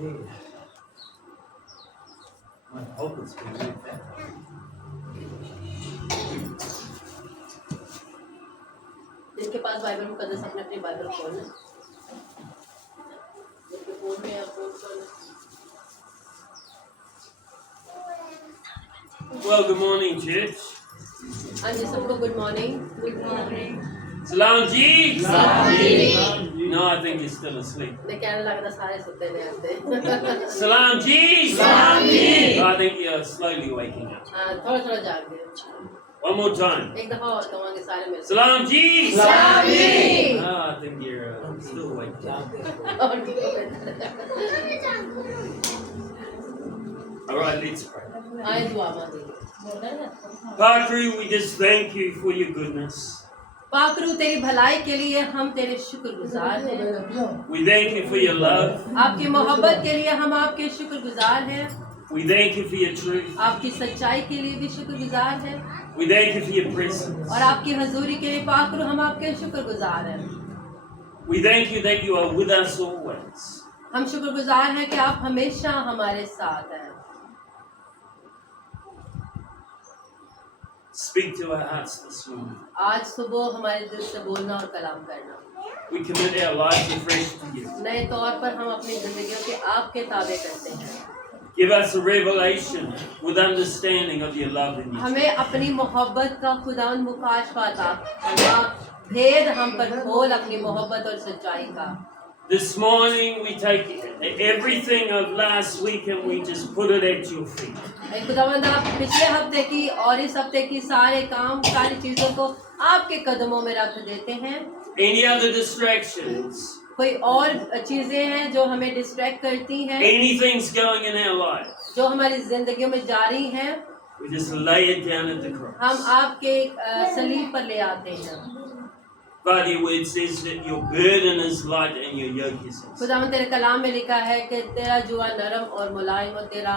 My hope it's been really bad. जिनके पास बाइबल मुकद्दस अपने अपनी बाइबल खोलें, जिनके फोन में या फोन खोलें। Well, good morning, church. हाँ जी, सबको good morning. Good morning. Salam ji. Salam ji. No, I think you're still asleep. मैं कहने लगता सारे सुते हैं ऐसे। Salam ji. Salam ji. No, I think you're slowly waking up. हाँ, थोड़ा जाग गए। One more time. एक दफा और कहूँगी सारे मिल। Salam ji. Salam ji. No, I think you're still waking up. All right, let's pray. आए दुआ मांगे। Pakru, we just thank you for your goodness. पाकरू तेरी भलाई के लिए हम तेरे शुक्रगुजार हैं। We thank you for your love. आपकी मोहब्बत के लिए हम आपके शुक्रगुजार हैं। We thank you for your truth. आपकी सच्चाई के लिए भी शुक्रगुजार हैं। We thank you for your presence. और आपकी हजूरी के लिए पाकरू हम आपके शुक्रगुजार हैं। We thank you that you are with us always. हम शुक्रगुजार हैं कि आप हमेशा हमारे साथ हैं। Speak to our hearts this morning. आज सुबह हमारे दिल से बोलना और कलाम करना। We commit our lives afresh to you. नए तौर पर हम अपनी जिंदगियों के आपके ताबे करते हैं। Give us a revelation with understanding of your love and your हमें अपनी मोहब्बत का खुदावंद मुकाशफा भेद हम पर खोल अपनी मोहब्बत और सच्चाई का। This morning we take everything of last week and we just put it at your feet. खुदावंद आप पिछले हफ्ते की और इस हफ्ते की सारे काम सारी चीजों को आपके कदमों में रख देते हैं। Any other distractions? कोई और चीजें हैं जो हमें डिस्ट्रैक्ट करती हैं, Anything's going in our life? जो हमारी जिंदगियों में जारी हैं, We just lay it down at the cross. हम आपके सलीब पर ले आते हैं। Father, your word says that your burden is light and your yoke is easy. खुदावंद तेरे कलाम में लिखा है कि तेरा जुआ नरम और मुलायम और तेरा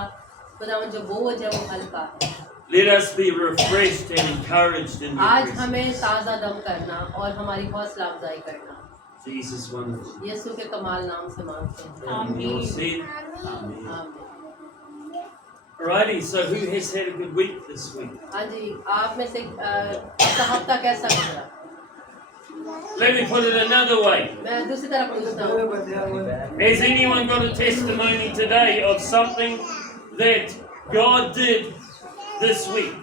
खुदावंद जो बोझ है वो हल्का है। Let us be refreshed and encouraged in your आज presence. हमें ताज़ा दम करना और हमारी हौसला अफजाई करना Jesus, wonderful. यीशु के कमाल नाम से मांगते हैं। And we all said, Amen. आमीन। Alrighty, so who has had a good week this week? हाँ जी, आप में से आपका हफ्ता कैसा गुजरा? Let me put it another way. मैं दूसरी तरफ पूछता हूँ, Has anyone got a testimony today of something that God did this week?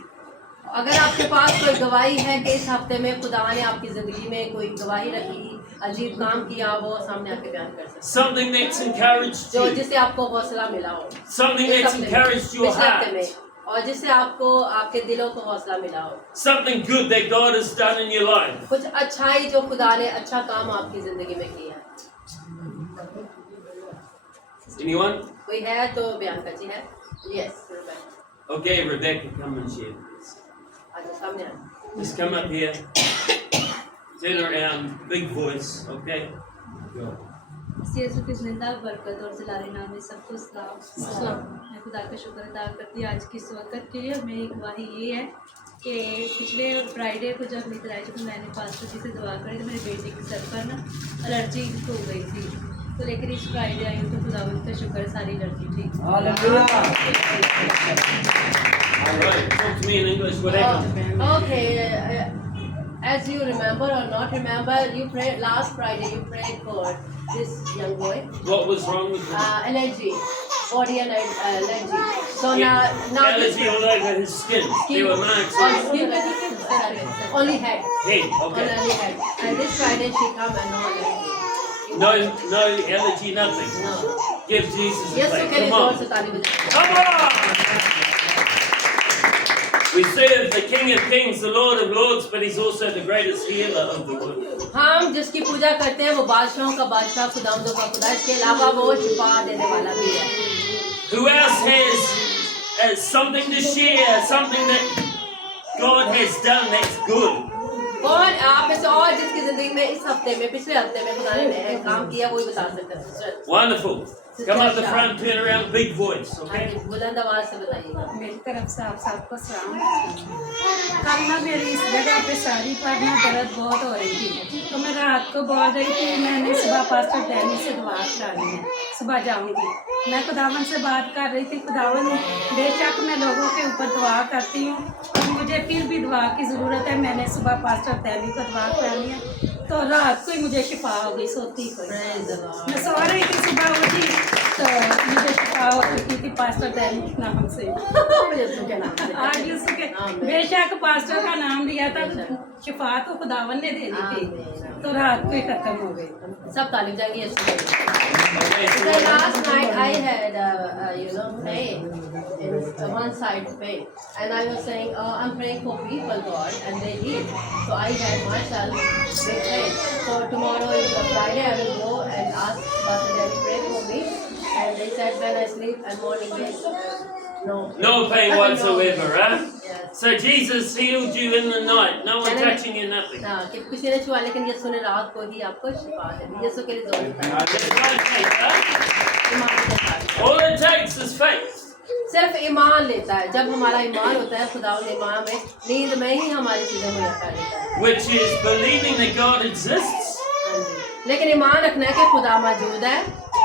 अगर आपके पास कोई गवाही है कि इस हफ्ते में खुदा ने आपकी जिंदगी में कोई गवाही रखी, अजीब काम किया, वो सामने आके बयान कर सकते Something that's encouraged जो you. जिससे आपको हौसला मिला हो Something इस that's हफ्ते में, encouraged your पिछले हफ्ते heart. में, और जिससे आपको आपके दिलों को हौसला मिला हो, Something good that God has done in your life. कुछ अच्छाई जो खुदा ने अच्छा काम आपकी जिंदगी में किया है। Anyone? कोई है तो बयान कीजिए। है yes, Okay, Rebecca, come and share this. आज सामने आ Just come up here. Turn around, big voice, okay? Go. यीशु की जिंदा बरकत और जलाली नाम में सबको सलाम। मैं खुदा का शुक्र अदा करती हूँ आज की इस वक्त के लिए। मेरी गवाही ये है कि पिछले फ्राइडे को जब निकल आई तो मैंने पास्टर जी से दुआ करी तो मेरे बेटे के सर पर ना एलर्जी हो गई थी, तो लेकिन इस फ्राइडे आई हूँ तो खुदा का शुक्र सारी एलर्जी ठीक। Alright, talk to me in English, what happened? Okay, as you remember or not remember, you prayed last Friday. You prayed for this young boy, What was wrong with him? allergy, body and allergy. So now Allergy all over his skin. There were marks on his skin, only head, head. Okay. only head. And this Friday she come and no allergy. No allergy, nothing. No. Give Jesus a Yes, clap. okay, Come जोर on. से ताली बजाओ। Come on! We serve the King of Kings, the Lord of Lords, but He's also the greatest healer of the world. हम जिसकी पूजा करते हैं वो बादशाहों का बादशाह खुदावंदों का खुदा, इसके अलावा वो शिफा देने वाला भी है। Who else has something to share, something that God has done that's good? कौन आप में से और जिसकी जिंदगी में इस हफ्ते में पिछले हफ्ते में खुदा ने काम किया वही बता सकते हैं। Wonderful. Come up the front, turn around, big voice, okay? बुलंद आवाज से बताइएगा। मेरी तरफ से आप सबको सलाम। कल ना मेरी इस जगह पे साड़ी पर ना दर्द बहुत हो रही थी, तो मैं रात को बोल रही थी मैंने सुबह पास्टर डैनी से दुआ करानी है, सुबह जाऊंगी। मैं खुदावन से बात कर रही थी, खुदावन बेशक मैं लोगों के ऊपर दुआ करती हूँ और मुझे फिर भी दुआ की ज़रूरत है। मैंने सुबह पास्टर डैनी को दुआ करानी है, तो रात को ही मुझे शिफा हो गई, सोती को मैं सो रही थी, सुबह उठी तो मुझे शिफा हो चुकी थी पास्टर डैनी के नाम से। आज यीशु के बेशक पास्टर का नाम लिया था, शिफा तो खुदावन ने दे दी थी, तो रात को ही खत्म हो गई। सब तारीफ जाएंगे यीशु So last night I had pain in one side pain, and I was saying I'm praying for people, God, and they heal. So I had myself big pain. So tomorrow is a Friday, I will go and ask Pastor Daddy pray for me, and they said when I sleep and morning yes, No pain whatsoever, huh? Yes. So Jesus healed you in the night. No one touching you, nothing. हाँ कि किसी ने छुआ लेकिन यीशु ने रात को ही आपको शिफा दे दी। यीशु के लिए जोर There's no faith, huh? ईमान के साथ। All it takes is faith. सिर्फ ईमान लेता है। जब हमारा ईमान होता है खुदा ने ईमान में नींद में ही हमारी चीजें मुहैया कर देता है। Which is believing that God exists लेकिन ईमान रखना है कि खुदा मौजूद है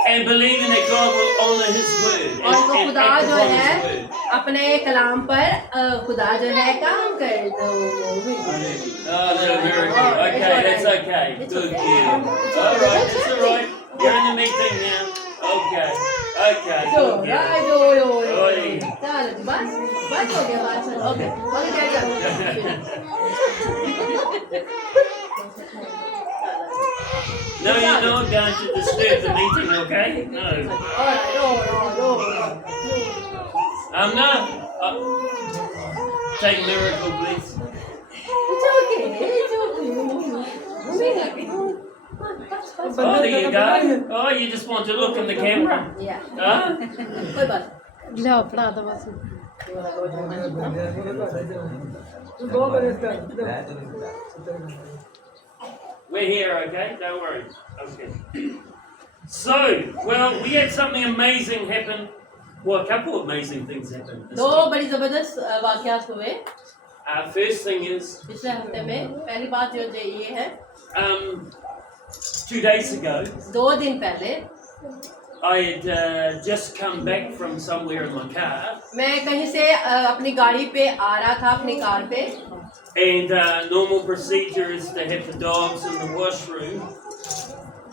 and believing that God will honor His word और वो and खुदा act जो upon है His word. अपने कलाम पर खुदा जो है काम कर दो। Oh, no, miracle. Okay, that's okay. Good deal. All right, that's all right. You're in the meeting now. Okay, okay. Good deal. Oi. चलो जी बस हो गया बात। Okay okay No, you're not going to disturb the meeting, okay? No. No. Take miracle, please. Oh, there you go. Oh, you just want to look in the camera? Huh? कोई बात ले पढ़ा दो बस We're here, okay? Don't worry. Okay. So, well, we had something amazing happen. Well, a couple of amazing things happened. this दो week. बड़ी जबरदस्त वाकयात हुए First thing is, पिछले हफ्ते में। पहली बात जो ये है 2 days ago, 2 दिन पहले I had just come back from somewhere in my car, मैं कहीं से अपनी गाड़ी पे आ रहा था अपनी कार पे and normal procedure is to have the dogs in the washroom.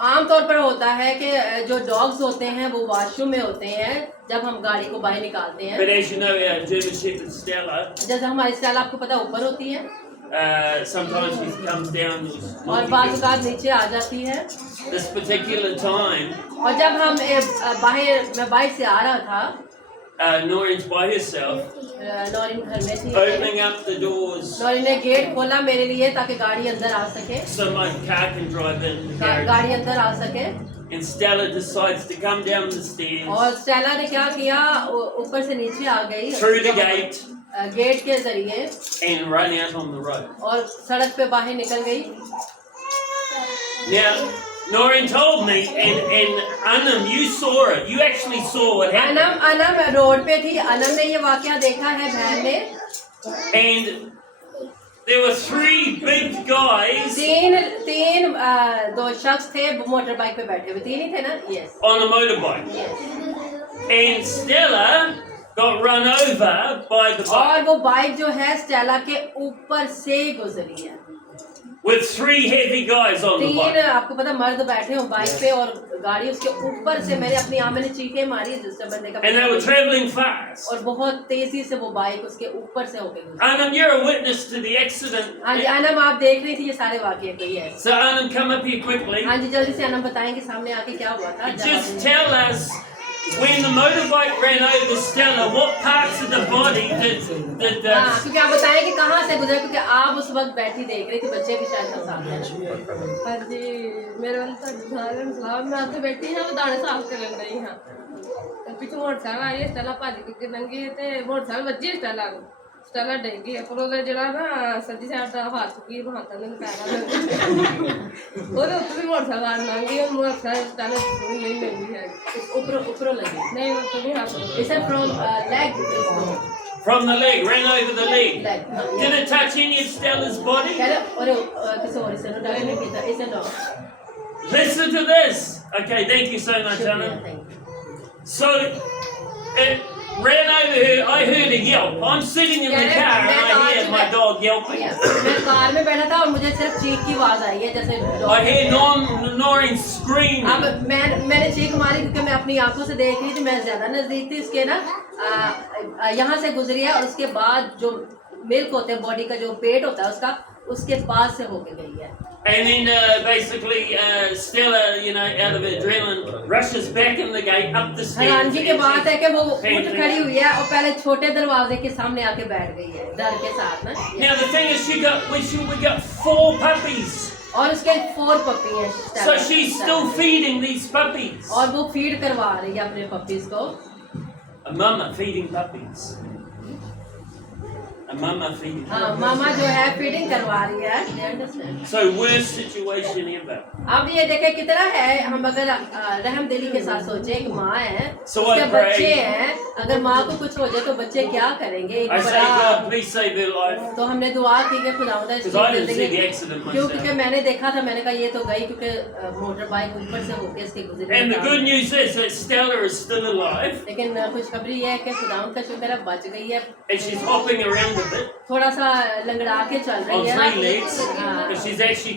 आमतौर पर होता है कि जो डॉग्स होते हैं वो वॉशरूम में होते हैं जब हम गाड़ी को बाहर निकालते हैं। But as you know, our German Shepherd Stella, जैसे हमारी स्टाइल आपको पता ऊपर होती है sometimes she comes down. और बाज़ औक़ात नीचे आ जाती है। This particular time, और जब हम मैं बाहर से आ रहा था Noreen's by herself, नौरीन घर में थी। opening up the doors Naureen ने गेट खोला मेरे लिए ताकि गाड़ी अंदर आ सके, so my car can drive in. The garage. गाड़ी अंदर आ सके। And Stella decides to come down the stairs और स्टेला ने क्या किया ऊपर से नीचे आ गई through the gate गेट के जरिए and run out on the road. और सड़क पे बाहर निकल गई। Now, Noreen told me, and Anam, you saw it. You actually saw what happened. Anam रोड पे थी। अनम ने ये वाकया देखा है बहन ने। And there were 3 big guys तीन दो शख्स थे मोटर बाइक पे बैठे हुए। 3 ही थे ना? Yes on a motorbike. Yes. And Stella got run over by the और bike वो बाइक जो है स्टेला के ऊपर से गुजरी है। with 3 heavy guys on the 3 bike. आपको पता मर्द बैठे हो बाइक पे और गाड़ी उसके ऊपर से मेरे अपनी आँख में चीखें मारी जिससे बंदे का And they were traveling fast. और बहुत तेजी से वो बाइक उसके ऊपर से होके गुजरी। Anam, you're a witness to the accident. हाँ जी अनम आप देख रही थी ये सारे वाकये को। ये So Anam, come up here quickly. हाँ जी जल्दी से अनम बताएंगे सामने आके क्या हुआ था। Just tell us, when the motorbike ran over Stella, what parts of the body did हाँ क्योंकि आप बताएं कि कहाँ से गुजरे क्योंकि आप उस वक्त बैठी देख रही थी बच्चे भी शायद साथ हैं। हाँ जी मेरे वाले तो मैं आपसे बैठी हाँ दाने साफ कर रही हाँ पिछू मोटरसाइकिल आई स्टेला भज के लंघी ते मोटरसाइकिल वजी स्टेला डिग गई पर ਉਹਦਾ ਜਿਹੜਾ ਨਾ ਸੱਜੀ ਸਾਈਡ ਦਾ ਹੱਥ ਕੀ ਹੱਥਾਂ ਦੇ ਪੈਰਾਂ ਉਹਦੇ ਉੱਤੇ ਵੀ ਮੋਟਰਸਾਈਕਲ ਆਣ ਲੰਘੀ ਔਰ ਮੋਟਰਸਾਈਕਲ ਸਟੈਲਾ ਨਹੀਂ ਮਿਲਦੀ ਹੈ ऊपर लगी ਨਹੀਂ ਉਹ ਤੋਂ ਨਹੀਂ ਹੱਥ Is it from leg? From the leg, ran over the leg. Leg. Did it touch any of Stella's body? कह रहे और किसी और से ना डाले नहीं किया इसे ना Listen to this. Okay, thank you so much, Anna. So, it ran over her. I heard a yelp. I'm sitting in the car and I hear my dog yelping. मैं कार में बैठा था और मुझे सिर्फ चीख की आवाज आई है जैसे I hear Noreen screaming. अब मैंने चीख मारी क्योंकि मैं अपनी आंखों से देख रही थी, मैं ज्यादा नजदीक थी इसके ना यहाँ से गुजरी है और उसके बाद जो मिल्क होते हैं बॉडी का जो पेट होता है उसके पास से होके गई है And then basically Stella, you know, out of adrenaline, rushes back in the gate up the stairs. हैरानगी की बात है कि वो उठ खड़ी हुई है और पहले छोटे दरवाजे के सामने आके बैठ गई है डर के साथ ना Now the thing is, we got 4 puppies. और उसके 4 पप्पी हैं So she's still feeding these puppies. और वो फीड करवा रही है अपने पप्पीज को A mama feeding puppies. A mama feeding हाँ puppies. मामा जो है फीडिंग करवा रही है They understand? So worst situation ever. अब ये देखें कितना है हम अगर रहम दिली के साथ सोचे एक माँ है So उसके I pray. बच्चे हैं अगर माँ को कुछ हो जाए तो बच्चे क्या करेंगे एक I say, बड़ा God, please save her life. तो हमने दुआ की कि खुदावंद इसकी Because I didn't see the जिंदगी accident क्यों myself. क्योंकि मैंने देखा था मैंने कहा ये तो गई क्योंकि मोटर बाइक ऊपर से होके इसके गुजरी And the good news is that Stella is still alive. लेकिन खुशखबरी ये है कि खुदावंद का शुक्र है बच गई है And she's hopping around a bit थोड़ा सा लंगड़ा के चल on रही है 3 legs. हाँ। Because she's actually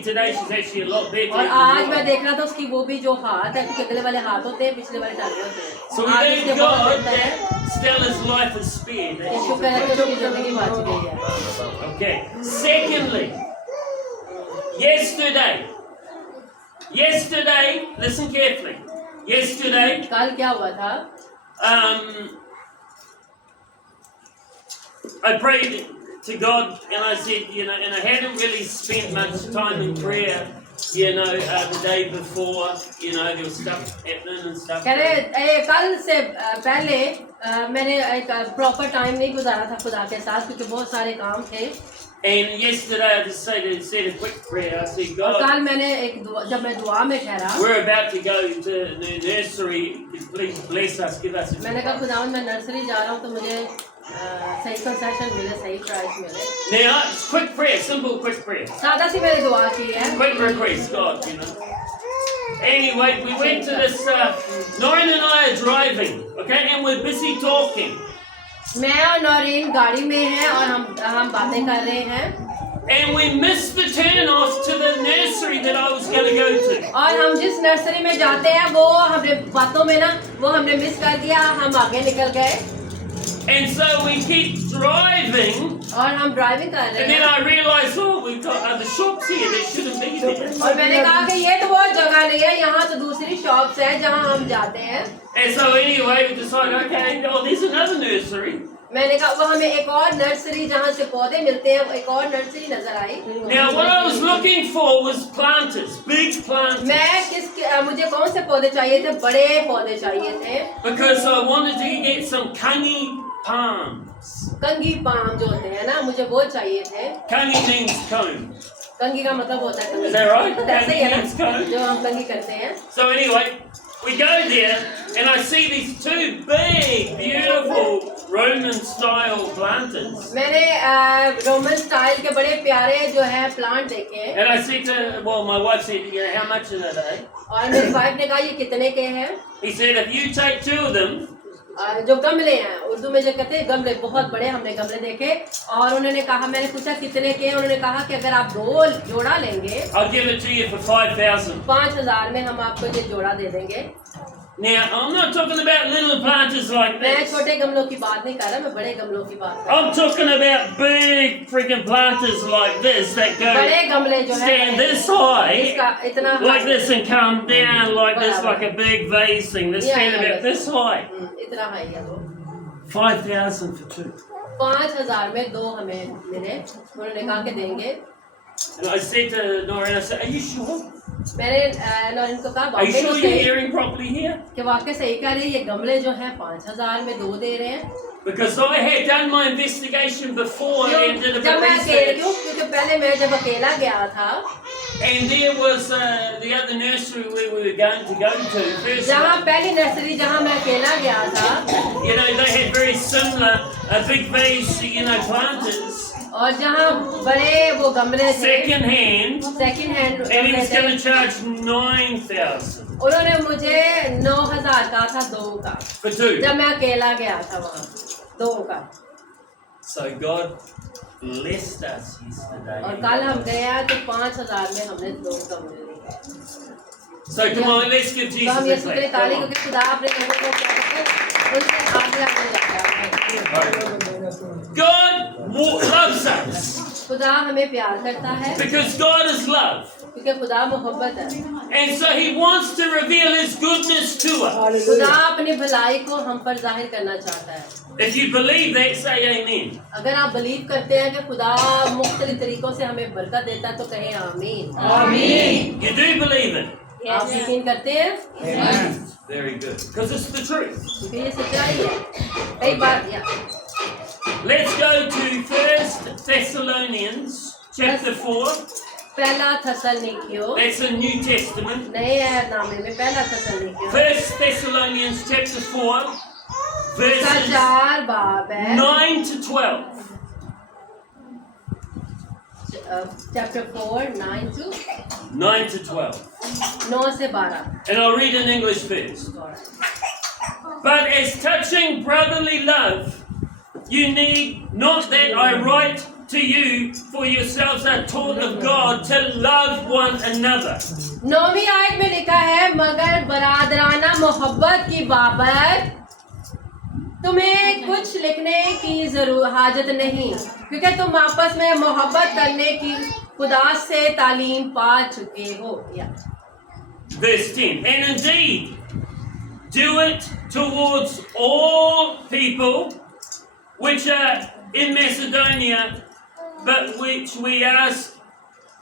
a lot better. और आज मैं देख रहा था उसकी वो भी जो हाथ है क्योंकि अगले वाले हाथ होते हैं पिछले वाले टांगे होते हैं So we आज thank उसके बहुत God बेहतर है that Stella's life is spared. ये शुक्र है कि उसकी जिंदगी बच गई है Okay. Secondly, yesterday, listen carefully. Yesterday, कल क्या हुआ था I prayed to God and I said, you know, and I hadn't really spent much time in prayer, you know, the day before, you know, there was stuff happening and stuff. कह रहे कल से पहले मैंने एक proper time नहीं गुजारा था खुदा के साथ क्योंकि बहुत सारे काम थे And yesterday I just said a quick prayer. I said, और God, कल मैंने जब मैं दुआ में ठहरा we're about to go to the nursery. Please bless us, give us a मैंने कहा खुदावंद मैं नर्सरी जा रहा हूँ तो मुझे सही कंसेशन मिले सही प्राइस मिले Now, it's quick prayer, simple quick prayer. सादा सी मैंने दुआ की है Quick request, God, you know. Anyway, we went to this, Noreen and I are driving, okay, and we're busy talking. मैं और नौरीन गाड़ी में हैं और हम बातें कर रहे हैं And we missed the turn off to the nursery that I was going to go to. और हम जिस नर्सरी में जाते हैं वो हमने बातों में ना वो हमने मिस कर दिया हम आगे निकल गए And so we keep driving, और हम ड्राइविंग कर रहे and then हैं I realized, oh, we've got other shops here that shouldn't be there. और मैंने कहा कि ये तो वो जगह नहीं है यहाँ तो दूसरी शॉप्स है जहाँ हम जाते हैं And so anyway, we decided, okay, oh, there's another nursery. मैंने कहा वो हमें एक और नर्सरी जहाँ से पौधे मिलते हैं एक और नर्सरी नजर आई Now, what I was looking for was planters, big planters. मुझे कौन से पौधे चाहिए थे बड़े पौधे चाहिए थे Because I wanted to get some kangi palms. कंगी पाम जो होते हैं ना मुझे वो चाहिए थे Kangi means cone. कंगी का मतलब होता है कंगी Is that right? ऐसे ही है Kangi means ना cone. जो हम कंगी करते हैं So anyway, we go there and I see these 2 big, beautiful Roman-style planters. मैंने रोमन स्टाइल के बड़े प्यारे जो है प्लांट देखे And I said to, well, my wife said, yeah, how much are they? और मेरी वाइफ ने कहा ये कितने के हैं He said, if you take 2 of them, जो गमले हैं उर्दू में जो कहते हैं गमले बहुत बड़े हमने गमले देखे और उन्होंने कहा मैंने पूछा कितने के उन्होंने कहा कि अगर आप 2 जोड़ा लेंगे I'll give it to you for 5,000. 5,000 में हम आपको ये जोड़ा दे देंगे Now, I'm not talking about little planters like मैं this. छोटे गमलों की बात नहीं कर रहा मैं बड़े गमलों की बात कर रहा I'm talking about big freaking planters like this that हूँ बड़े go गमले जो है stand this high, इसका इतना like this and come down like this, like a big vase thing that Yeah, stand yeah, about yeah. this high. इतना हाई है वो 5,000 for 2. 5,000 में 2 हमें मिले उन्होंने कहा कि देंगे And I said to Noreen, I said, are you sure? मैंने नौरीन को कहा Are you वाकई sure तो you're सही hearing properly here? कि वाकई सही कह रही है ये गमले जो हैं 5,000 में 2 दे रहे हैं Because I had done my investigation before and did a bit जब of मैं अकेले research. क्यों क्योंकि पहले मैं जब अकेला गया था And there was the other nursery where we were going to go to first. जहाँ पहली नर्सरी जहाँ मैं अकेला गया था, You know, they had very similar big vase, planters, और जहाँ बड़े वो गमले थे, second hand, second hand and he गमले was going थे, to charge 9,000 उन्होंने मुझे 9,000 का था 2 का, for 2. जब मैं अकेला गया था वहाँ 2 का। So God blessed us yesterday. और कल हम गया तो 5,000 में हमने 2 गमले लिए। So come on, let's give तो Jesus हम a यीशु के लिए clap. ताली Come on. क्योंकि खुदा अपने लोगों को क्या कहते हैं, उनसे आगे आगे जाता है। God loves us खुदा हमें प्यार करता है because God is love. क्योंकि खुदा मोहब्बत है। And so he wants to reveal his goodness to us. खुदा अपनी भलाई को हम पर जाहिर करना चाहता है। If you believe that, say amen. अगर आप बिलीव करते हैं कि खुदा मुख्तलिफ तरीकों से हमें बरकत देता है तो कहें आमीन। आमीन। You do believe it? आप यकीन करते हैं? Very good. Because it's the truth. क्योंकि ये सच्चाई है। कई बार या Let's go to 1 Thessalonians chapter 4. पहला थस्सलुनीकियों, That's a New Testament. नए नामे में पहला थस्सलुनीकियों 1 Thessalonians chapter 4, इसका verses 4 बाब है, 9 to 12. चैप्टर 4 9 to 9 to 12. 9 से 12। And I'll read in English first. But as touching brotherly love, you need not that I write to you, for yourselves are taught of God to love one another. 9वीं आयत में लिखा है, मगर बरादराना मोहब्बत की बाबत तुम्हें कुछ लिखने की हाजत नहीं, क्योंकि तुम आपस में मोहब्बत करने की खुदा से तालीम पा चुके हो। Verse 10. And indeed, do it towards all people which are in Macedonia, but which we ask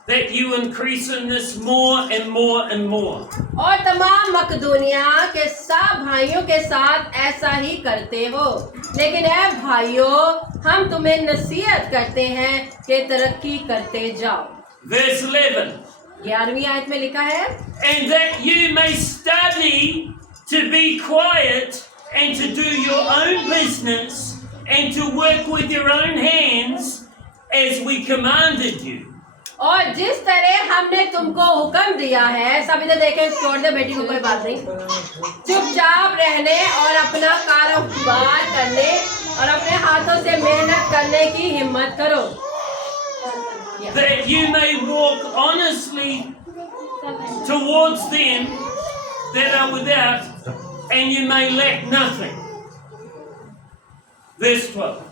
that you increase in this more and more and more. और तमाम मकदूनिया के सब भाइयों के साथ ऐसा ही करते हो, लेकिन ऐ भाइयों हम तुम्हें नसीहत करते हैं कि तरक्की करते जाओ। Verse 11. 11वीं आयत में लिखा है, And that you may study to be quiet and to do your own business and to work with your own hands as we commanded you. और जिस तरह हमने तुमको हुक्म दिया है, सभी ने देखे, छोड़ दे बेटी को, कोई बात नहीं, चुपचाप रहने और अपना कारोबार करने और अपने हाथों से मेहनत करने की हिम्मत करो। That you may walk honestly towards them that are without, and you may lack nothing. Verse 12.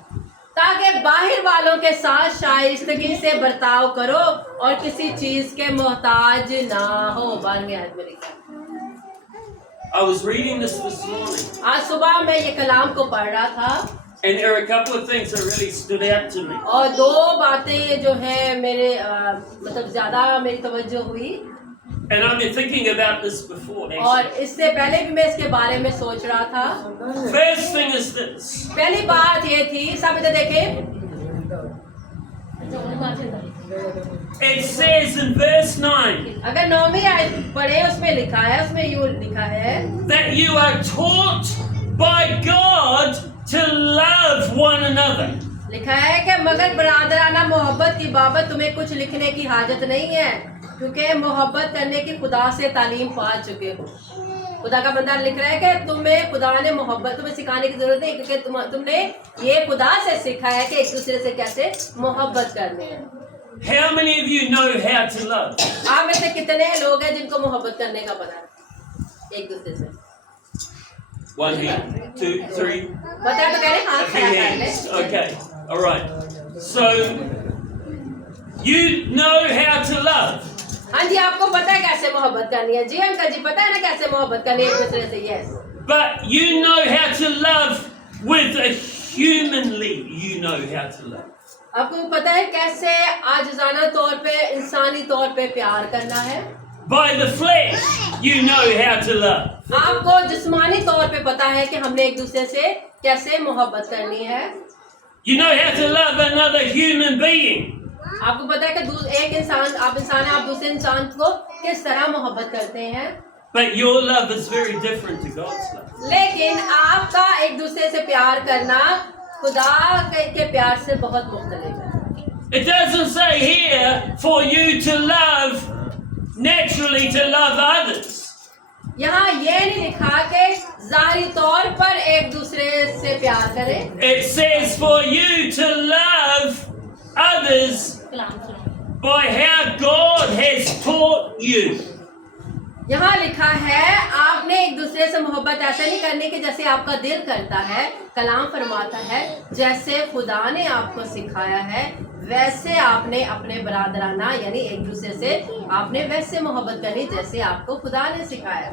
ताकि बाहर वालों के साथ शाइस्तगी से बर्ताव करो और किसी चीज के मोहताज ना हो। 12वीं आयत में लिखा है। I was reading this morning, आज सुबह मैं ये कलाम को पढ़ रहा था and there are a couple of things that really stood out to me. और 2 बातें जो है मेरे मतलब ज्यादा मेरी तवज्जो हुई, And I've been thinking about this before. और Actually. इससे पहले भी मैं इसके बारे में सोच रहा था। First thing is this. पहली बात ये थी, सब इधर देखें, It says in verse 9 अगर 9वीं आयत पढ़े उसमें लिखा है, उसमें यूं लिखा है that you are taught by God to love one another. लिखा है कि मगर बरादराना मोहब्बत की बाबत तुम्हें कुछ लिखने की हाजत नहीं है, क्योंकि मोहब्बत करने की खुदा से तालीम पा चुके हो। खुदा का बंदा लिख रहा है कि तुम्हें खुदा ने मोहब्बत तुम्हें सिखाने की जरूरत नहीं, क्योंकि तुमने ये खुदा से सीखा है कि एक दूसरे से कैसे मोहब्बत करनी है। How many of you know how to love? आप में से कितने लोग हैं जिनको मोहब्बत करने का पता है एक दूसरे से? 1 hand, 2, 3. बताया तो कह रहे A हाथ few खड़ा कर ले। hands. Okay. All right. So you know how to love. हाँ जी, आपको पता है कैसे मोहब्बत करनी है। जी अंकल जी, पता है ना कैसे मोहब्बत करनी है एक दूसरे से? Yes. But you know how to love with a humanly. You know how to love. आपको पता है कैसे आजिज़ाना तौर पे, इंसानी तौर पे प्यार करना है? By the flesh, you know how to love. आपको जिस्मानी तौर पे पता है कि हमने एक दूसरे से कैसे मोहब्बत करनी है। You know how to love another human being. आपको पता है कि एक इंसान आप है, आप दूसरे इंसान को किस तरह मोहब्बत करते हैं, But your love is very different to God's love. लेकिन आपका एक दूसरे से प्यार करना खुदा के प्यार से बहुत मुख्तलिफ है। It doesn't say here for you to love naturally to love others. यहाँ ये नहीं लिखा कि ज़ाहिरी तौर पर एक दूसरे से प्यार करें। It says for you to love others by how God has taught you. यहाँ लिखा है आपने एक दूसरे से मोहब्बत ऐसे नहीं करनी कि जैसे आपका दिल करता है। कलाम फरमाता है जैसे खुदा ने आपको सिखाया है वैसे आपने अपने बरादराना यानी एक दूसरे से आपने वैसे मोहब्बत करनी जैसे आपको खुदा ने सिखाया।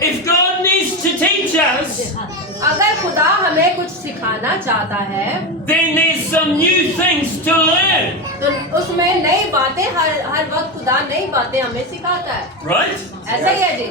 If God needs to teach us, अगर खुदा हमें कुछ सिखाना चाहता है then there's some new things to learn, तो उसमें नई बातें हर वक्त खुदा नई बातें हमें सिखाता है। right? ऐसा ही है जी।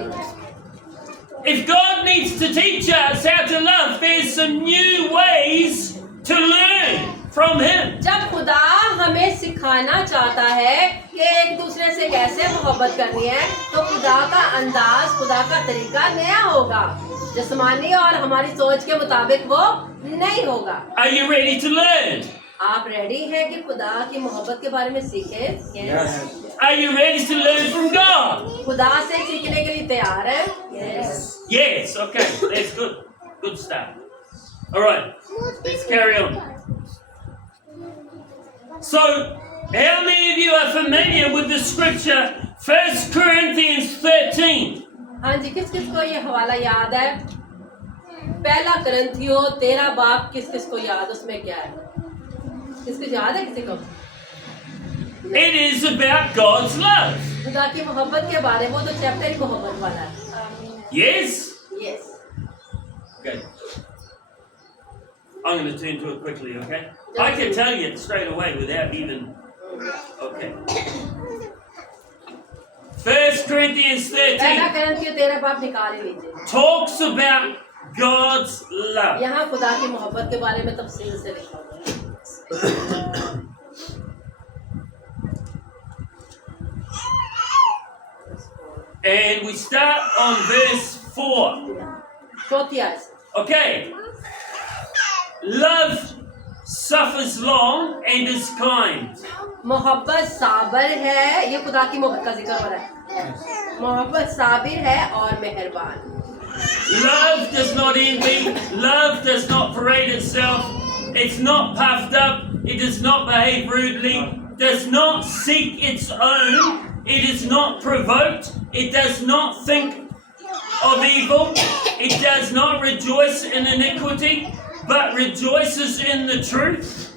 If God needs to teach us how to love, there's some new ways to learn from Him. जब खुदा हमें सिखाना चाहता है कि एक दूसरे से कैसे मोहब्बत करनी है तो खुदा का अंदाज खुदा का तरीका नया होगा, जिस्मानी और हमारी सोच के मुताबिक वो नहीं होगा। Are you ready to learn? आप रेडी हैं कि खुदा की मोहब्बत के बारे में सीखें? Yes. Are you ready to learn from God? खुदा से सीखने के लिए तैयार हैं? Yes. Yes, okay, that's good. Good start. All right, let's carry on. So, how many of you are familiar with the scripture 1 Corinthians 13? हाँ जी, किस किस को ये हवाला याद है? पहला करंथियो 13 बाब किस किस को याद, उसमें क्या है? किसको याद है किसी को? It is about God's love. खुदा की मोहब्बत के बारे में, वो तो चैप्टर ही मोहब्बत वाला है। Yes? Yes. Okay. I'm going to turn to it quickly, okay? I can tell you it straight away without even... Okay. 1 Corinthians पहला 13 करंथियो 13 बाब निकाल ही लीजिए। talks about God's love. यहाँ खुदा की मोहब्बत के बारे में तफसील से लिखा हुआ है। And we start on verse 4. चौथी आयत। Okay. Love suffers long and is kind. मोहब्बत साबिर है, ये खुदा की मोहब्बत का जिक्र हो रहा है। मोहब्बत साबिर है और मेहरबान। Love does not envy. Love does not parade itself. It's not puffed up. It does not behave rudely. Does not seek its own. It is not provoked. It does not think of evil. It does not rejoice in iniquity, but rejoices in the truth.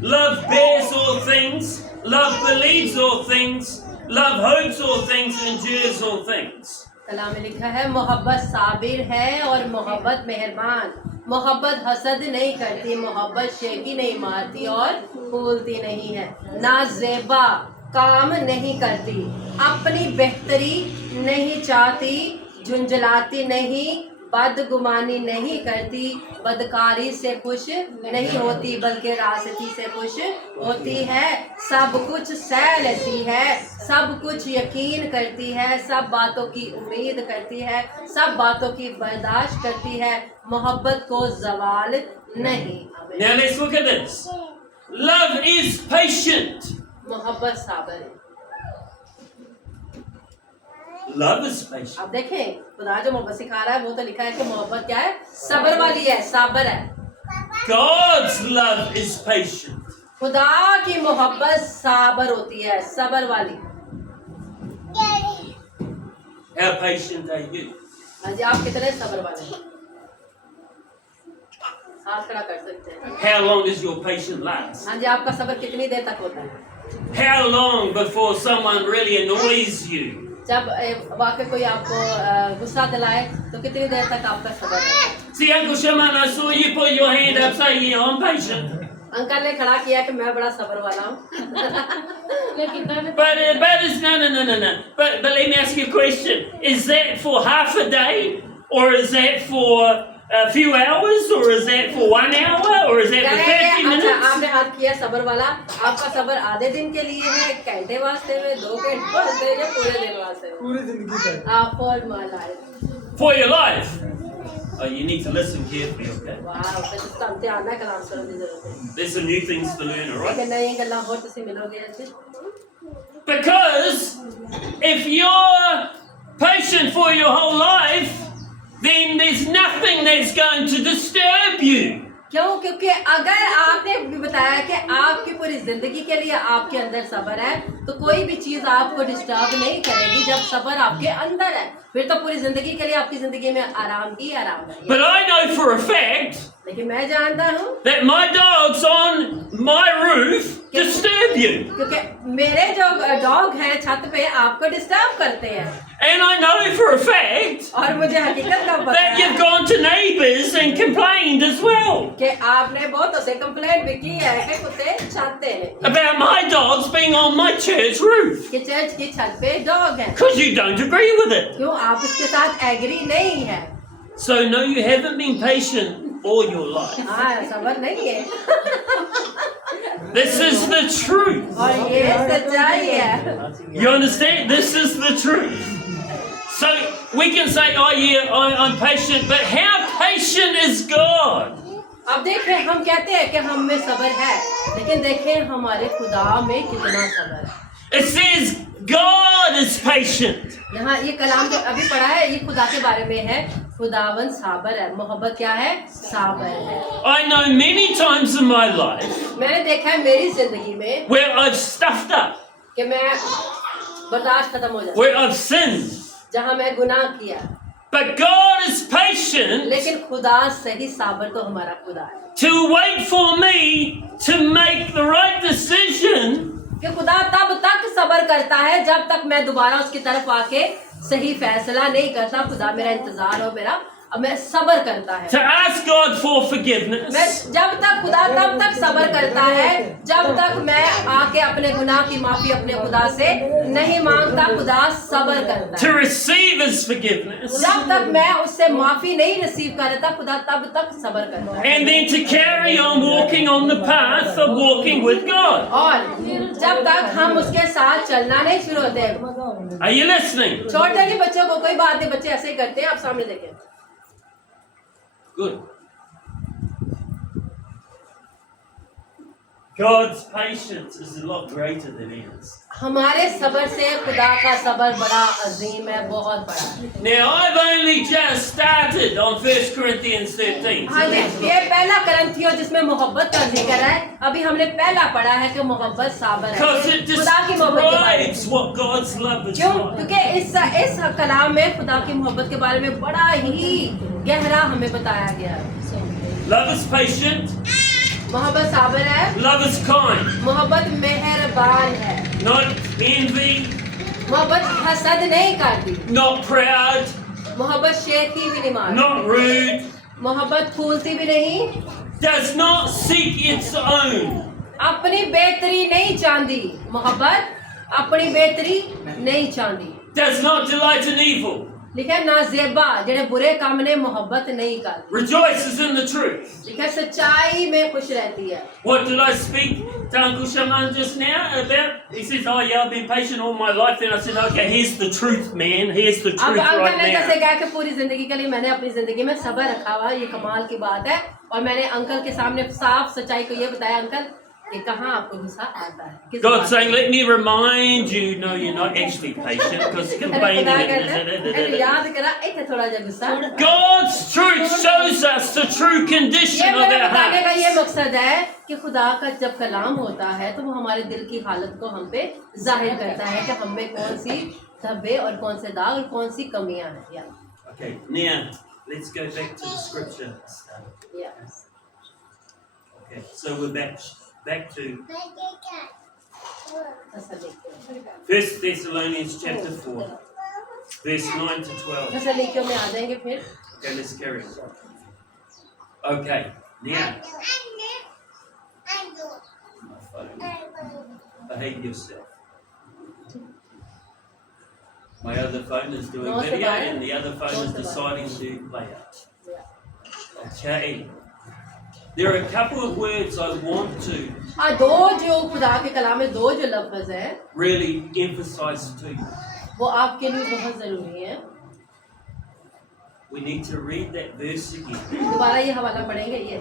Love bears all things. Love believes all things. Love hopes all things, endures all things. कलाम में लिखा है मोहब्बत साबिर है और मोहब्बत मेहरबान। मोहब्बत हसद नहीं करती, मोहब्बत शेखी नहीं मारती और फूलती नहीं है, ना ज़ेबा काम नहीं करती, अपनी बेहतरी नहीं चाहती, झुंझलाती नहीं, बदगुमानी नहीं करती, बदकारी से खुश नहीं होती बल्कि रास्ती से खुश होती है, सब कुछ सह लेती है, सब कुछ यकीन करती है, सब बातों की उम्मीद करती है, सब बातों की बर्दाश्त करती है, मोहब्बत को ज़वाल नहीं। Now let's look at this. Love is patient. मोहब्बत साबर है। Love is patient. आप देखें खुदा जो मोहब्बत सिखा रहा है वो तो लिखा है कि मोहब्बत क्या है, सबर वाली है, साबर है। God's love is patient. खुदा की मोहब्बत साबर होती है, सबर वाली। How patient are you? हाँ जी, आप कितने सबर वाले हैं? हाथ खड़ा कर सकते हैं। How long does your patience last? हाँ जी, आपका सबर कितनी देर तक होता है? How long before someone really annoys you? जब वाकई कोई आपको गुस्सा दिलाए तो कितनी देर तक आपका सबर है? See, Uncle Shaman, I saw you put your hand up saying, yeah, I'm patient. Uncle ने खड़ा किया कि मैं बड़ा सबर वाला हूँ। But it's no. But let me ask you a question. Is that for half a day or is that for a few hours, or is that for 1 hour, or is that for 30 अच्छा minutes? आपने हाथ किया सबर वाला, आपका सबर आधे दिन के लिए है, 1 घंटे वास्ते में, 2 घंटे वास्ते या पूरे दिन वास्ते में? पूरी जिंदगी का आप for my life. For your life. Oh, you need to listen carefully, okay? वाह, फिर तो हम ध्यान ना कलाम सुनने की जरूरत है। There's some new things to learn, alright? लेकिन नई गल्लां होर तुसीं मिलोगे ऐसे। Because if you're patient for your whole life, then there's nothing that's going to disturb you. क्यों? क्योंकि अगर आपने भी बताया कि आपकी पूरी जिंदगी के लिए आपके अंदर सब्र है, तो कोई भी चीज आपको डिस्टर्ब नहीं करेगी जब सब्र आपके अंदर है। फिर तो पूरी जिंदगी के लिए आपकी जिंदगी में आराम ही आराम है। But I know for a fact लेकिन मैं जानता हूँ that my dogs on my roof disturb you. क्योंकि मेरे जो डॉग हैं छत पे आपको डिस्टर्ब करते हैं, And I know for a fact और मुझे हकीकत का पता that you've है gone to neighbours and complained as well कि आपने बहुतों से कंप्लेंट भी की है कि कुत्ते छाते हैं about my dogs being on my church roof कि चर्च की छत पे डॉग हैं। because you don't agree with it. क्यों? आप इसके साथ एग्री नहीं है। So no, you haven't been patient all your life. हाँ, सबर नहीं है This is the truth. और ये सच्चाई है। You understand? This is the truth. So we can say, oh yeah, I'm patient, but how patient is God? अब देखें, हम कहते हैं कि हम में सबर है, लेकिन देखें हमारे खुदा में कितना सबर है। It says God is patient. यहाँ ये कलाम जो अभी पढ़ा है ये खुदा के बारे में है। खुदावन साबर है। मोहब्बत क्या है? साबर है। I know many times in my life मैंने देखा है मेरी जिंदगी में where I've stuffed up, कि मैं बर्दाश्त खत्म हो जाती, where I've sinned, जहाँ मैं गुनाह किया, but God is patient लेकिन खुदा सही साबर तो हमारा खुदा है to wait for me to make the right decision कि खुदा तब तक सबर करता है जब तक मैं दोबारा उसकी तरफ आके सही फैसला नहीं करता। खुदा मेरा इंतजार हो, मेरा अब मैं सबर करता है। to ask God for forgiveness, मैं जब तक खुदा तब तक सबर करता है जब तक मैं आके अपने गुनाह की माफी अपने खुदा से नहीं मांगता। खुदा सबर करता to है। receive His forgiveness, जब तक मैं उससे माफी नहीं रिसीव करता खुदा तब तक सबर करता है। and then to carry on walking on the path of walking with God. और जब तक हम उसके साथ चलना नहीं शुरू होते। Are you listening? छोटे के बच्चों को कोई बात नहीं, बच्चे ऐसे ही करते हैं, आप सामने देखें। Good. God's patience is a lot greater than ours. हमारे सबर से खुदा का सबर बड़ा अजीम है, बहुत बड़ा है। Now, I've only just started on 1 Corinthians 13. हाँ जी, ये पहला करंथियों जिसमें मोहब्बत का जिक्र है, अभी हमने पहला पढ़ा है कि मोहब्बत साबर है। Because it खुदा की मोहब्बत के बारे में। describes what God's love is क्यों? like. क्योंकि इस कलाम में खुदा की मोहब्बत के बारे में बड़ा ही गहरा हमें बताया गया है। Love is patient. मोहब्बत साबर है, Love is kind. मोहब्बत मेहरबान है, Not envy. मोहब्बत हसद नहीं करती, Not proud. मोहब्बत शेखी भी नहीं मारती, Not rude. मोहब्बत फूलती भी नहीं, Does not seek its own. अपनी बेहतरी नहीं चाहती। मोहब्बत अपनी बेहतरी नहीं चाहती। Does not delight in evil. लिखा नाजेबा जेड़े बुरे काम ने मोहब्बत नहीं करती। Rejoices in the truth. लिखा सच्चाई में खुश रहती है। What did I speak to Uncle Shaman just now about? He says, oh yeah, I've been patient all my life. Then I said, okay, here's the truth, man. Here's the अब truth uncle right ने कैसे now. कहा कि पूरी जिंदगी के लिए मैंने अपनी जिंदगी में सब्र रखा हुआ, ये कमाल की बात है। और मैंने अंकल के सामने साफ सच्चाई को ये बताया, अंकल कि कहाँ आपको गुस्सा आता है, किस God's बात saying, let me remind you, no, you're not actually patient because पे? complaining. खुदा कहता है, "अरे याद करा एक थोड़ा सा गुस्सा।" God's truth shows us the true ये condition of मेरे our बताने का ये hearts. मकसद है कि खुदा का जब कलाम होता है तो वो हमारे दिल की हालत को हम पे जाहिर करता है कि हम में कौन सी धब्बे और कौन से दाग और कौन सी कमियां हैं। या Okay, now let's go back to the scripture. Okay, so we're back to 1 Thessalonians chapter 4, verse 9 to 12. तसल्लीकियों में आ जाएंगे फिर। Okay, let's carry on. Okay, now, my phone. Behave yourself. My other phone is doing No, video Sabaya. and the other phone No, is Sabaya. deciding to play it. Okay. There are a couple of words I want to दो जो खुदा के कलाम में दो जो लफ्ज है really emphasize to you. वो आपके लिए बहुत जरूरी है. We need to read that verse again. दोबारा ये हवाला पढ़ेंगे. ये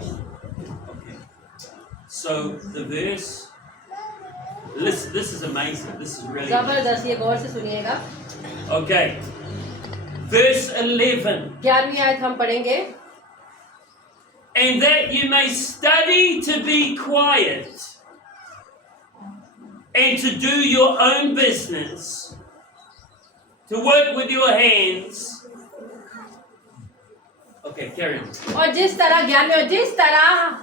Okay. So the verse. Listen, this is amazing. This is really जबरदस्त, ये गौर से सुनिएगा. okay. Verse 11. 11वीं आयत हम पढ़ेंगे. And that you may study to be quiet and to do your own business, to work with your hands. Okay, carry on. और जिस तरह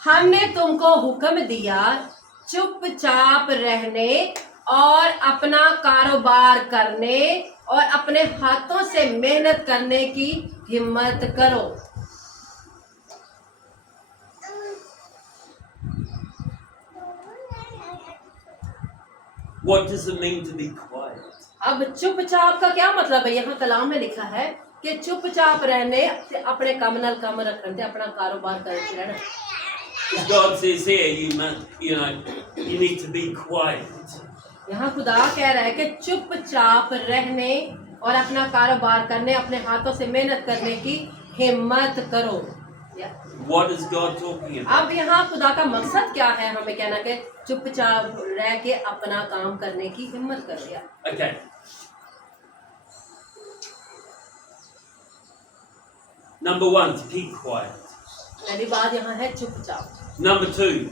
हमने तुमको हुक्म दिया चुपचाप रहने और अपना कारोबार करने और अपने हाथों से मेहनत करने की हिम्मत करो. What does it mean to be quiet? अब चुपचाप का क्या मतलब है? यहाँ कलाम में लिखा है कि चुपचाप रहने ते अपने कम नाल कम रखने ते अपना कारोबार करते रहना. God says here, you need to be quiet. यहाँ खुदा कह रहा है कि चुपचाप रहने और अपना कारोबार करने, अपने हाथों से मेहनत करने की हिम्मत करो. What is God talking about? अब यहाँ खुदा का मकसद क्या है? हमें कहना कि चुपचाप रह के अपना काम करने की हिम्मत करो. Okay. Number 1, to keep quiet. पहली बात यहाँ है चुपचाप. Number 2,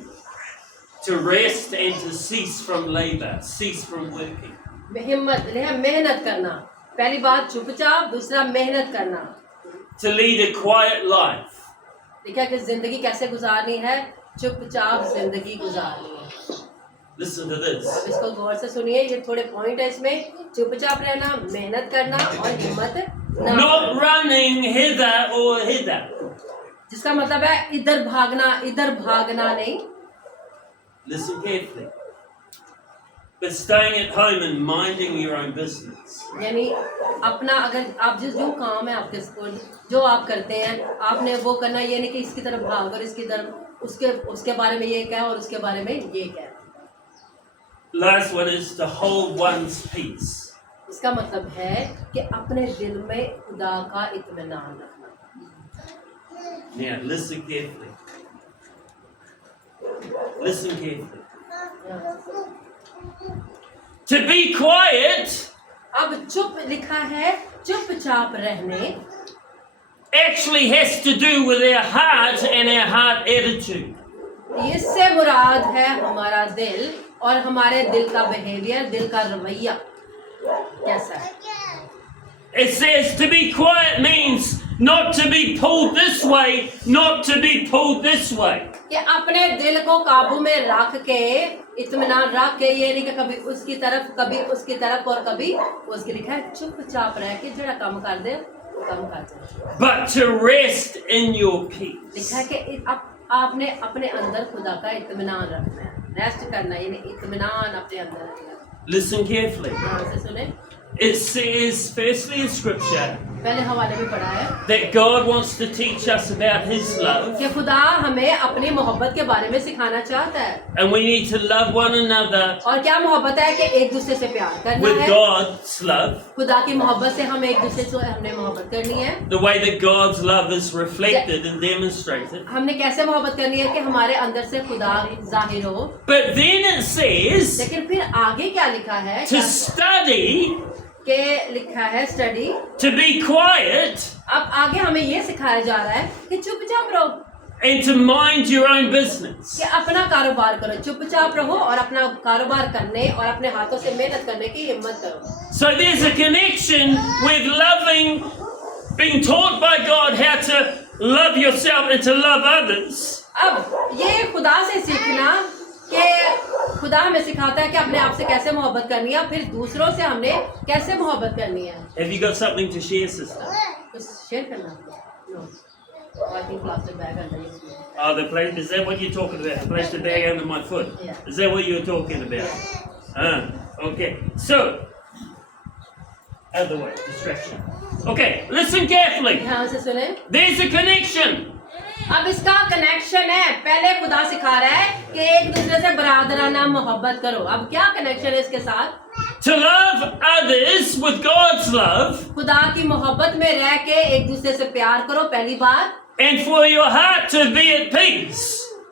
to rest and to cease from labor, cease from working. हिम्मत मेहनत करना. पहली बात चुपचाप, दूसरा मेहनत करना. To lead a quiet life. देखिए कि जिंदगी कैसे गुजारनी है. चुपचाप जिंदगी गुजारनी है. Listen to this. अब इसको गौर से सुनिए. ये थोड़े पॉइंट है इसमें. चुपचाप रहना, मेहनत करना और हिम्मत ना. Not running hither or hither. जिसका मतलब है इधर भागना नहीं. Listen carefully. But staying at home and minding your own business. यानी अपना अगर आप जो काम है आपके स्कूल जो आप करते हैं आपने वो करना. ये नहीं कि इसकी तरफ भाग और इसकी तरफ उसके बारे में ये क्या और उसके बारे में ये क्या. Last one is to hold one's peace. इसका मतलब है कि अपने दिल में खुदा का इत्मीनान रखना. Now listen carefully. Listen carefully. To be quiet अब चुप लिखा है चुपचाप रहने. actually has to do with our heart and our heart attitude. इससे मुराद है हमारा दिल और हमारे दिल का बिहेवियर, दिल का रवैया कैसा है. It says to be quiet means not to be pulled this way, not to be pulled this way. कि अपने दिल को काबू में रख के इत्मीनान रख के ये नहीं कि कभी उसकी तरफ कभी उसकी तरफ और कभी उसकी. लिखा है चुपचाप रह के जरा कम कर दे कम कर दे. But to rest in your peace. लिखा है कि आपने अपने अंदर खुदा का इत्मीनान रखना है. रेस्ट करना यानी इत्मीनान अपने अंदर रखना. Listen carefully. ध्यान से सुने. It says firstly in scripture पहले हवाले में पढ़ा है that God wants to teach us about his love. कि खुदा हमें अपनी मोहब्बत के बारे में सिखाना चाहता है. And we need to love one another और क्या मोहब्बत है कि एक दूसरे से प्यार करना with है. God's love. खुदा की मोहब्बत से हम एक दूसरे से हमने मोहब्बत करनी है. The way that God's love is reflected and demonstrated. हमने कैसे मोहब्बत करनी है कि हमारे अंदर से खुदा जाहिर हो. But then it says लेकिन फिर आगे क्या लिखा है to study, कि लिखा है स्टडी. to be quiet, अब आगे हमें ये सिखाया जा रहा है कि चुपचाप रहो and to mind your own business. कि अपना कारोबार करो. चुपचाप रहो और अपना कारोबार करने और अपने हाथों से मेहनत करने की हिम्मत करो. So there's a connection with loving, being taught by God how to love yourself and to love others. अब ये खुदा से सीखना कि खुदा हमें सिखाता है कि अपने आप से कैसे मोहब्बत करनी है फिर दूसरों से हमने कैसे मोहब्बत करनी है. Have you got something to share, sister? कुछ शेयर करना. No I think plastic bag अंदर ही. Oh, is that what you're talking about? The plastic bag under my foot? Yeah. Is that what you're talking about? Okay. So, other way, distraction. Okay, listen carefully. ध्यान से सुने. There's a connection अब इसका कनेक्शन है, पहले खुदा सिखा रहा है कि एक दूसरे से बरादराना मोहब्बत करो। अब क्या कनेक्शन है इसके साथ? To love others with God's love, खुदा की मोहब्बत में रह के एक दूसरे से प्यार करो, पहली बात। and for your heart to be at peace.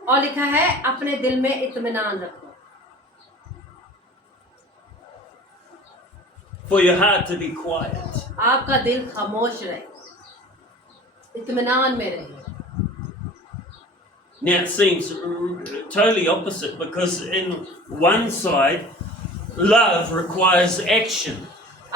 और लिखा है अपने दिल में इत्मीनान रखो, For your heart to be quiet. आपका दिल खामोश रहे, इत्मीनान में रहे। Now it seems totally opposite because in one side, love requires action.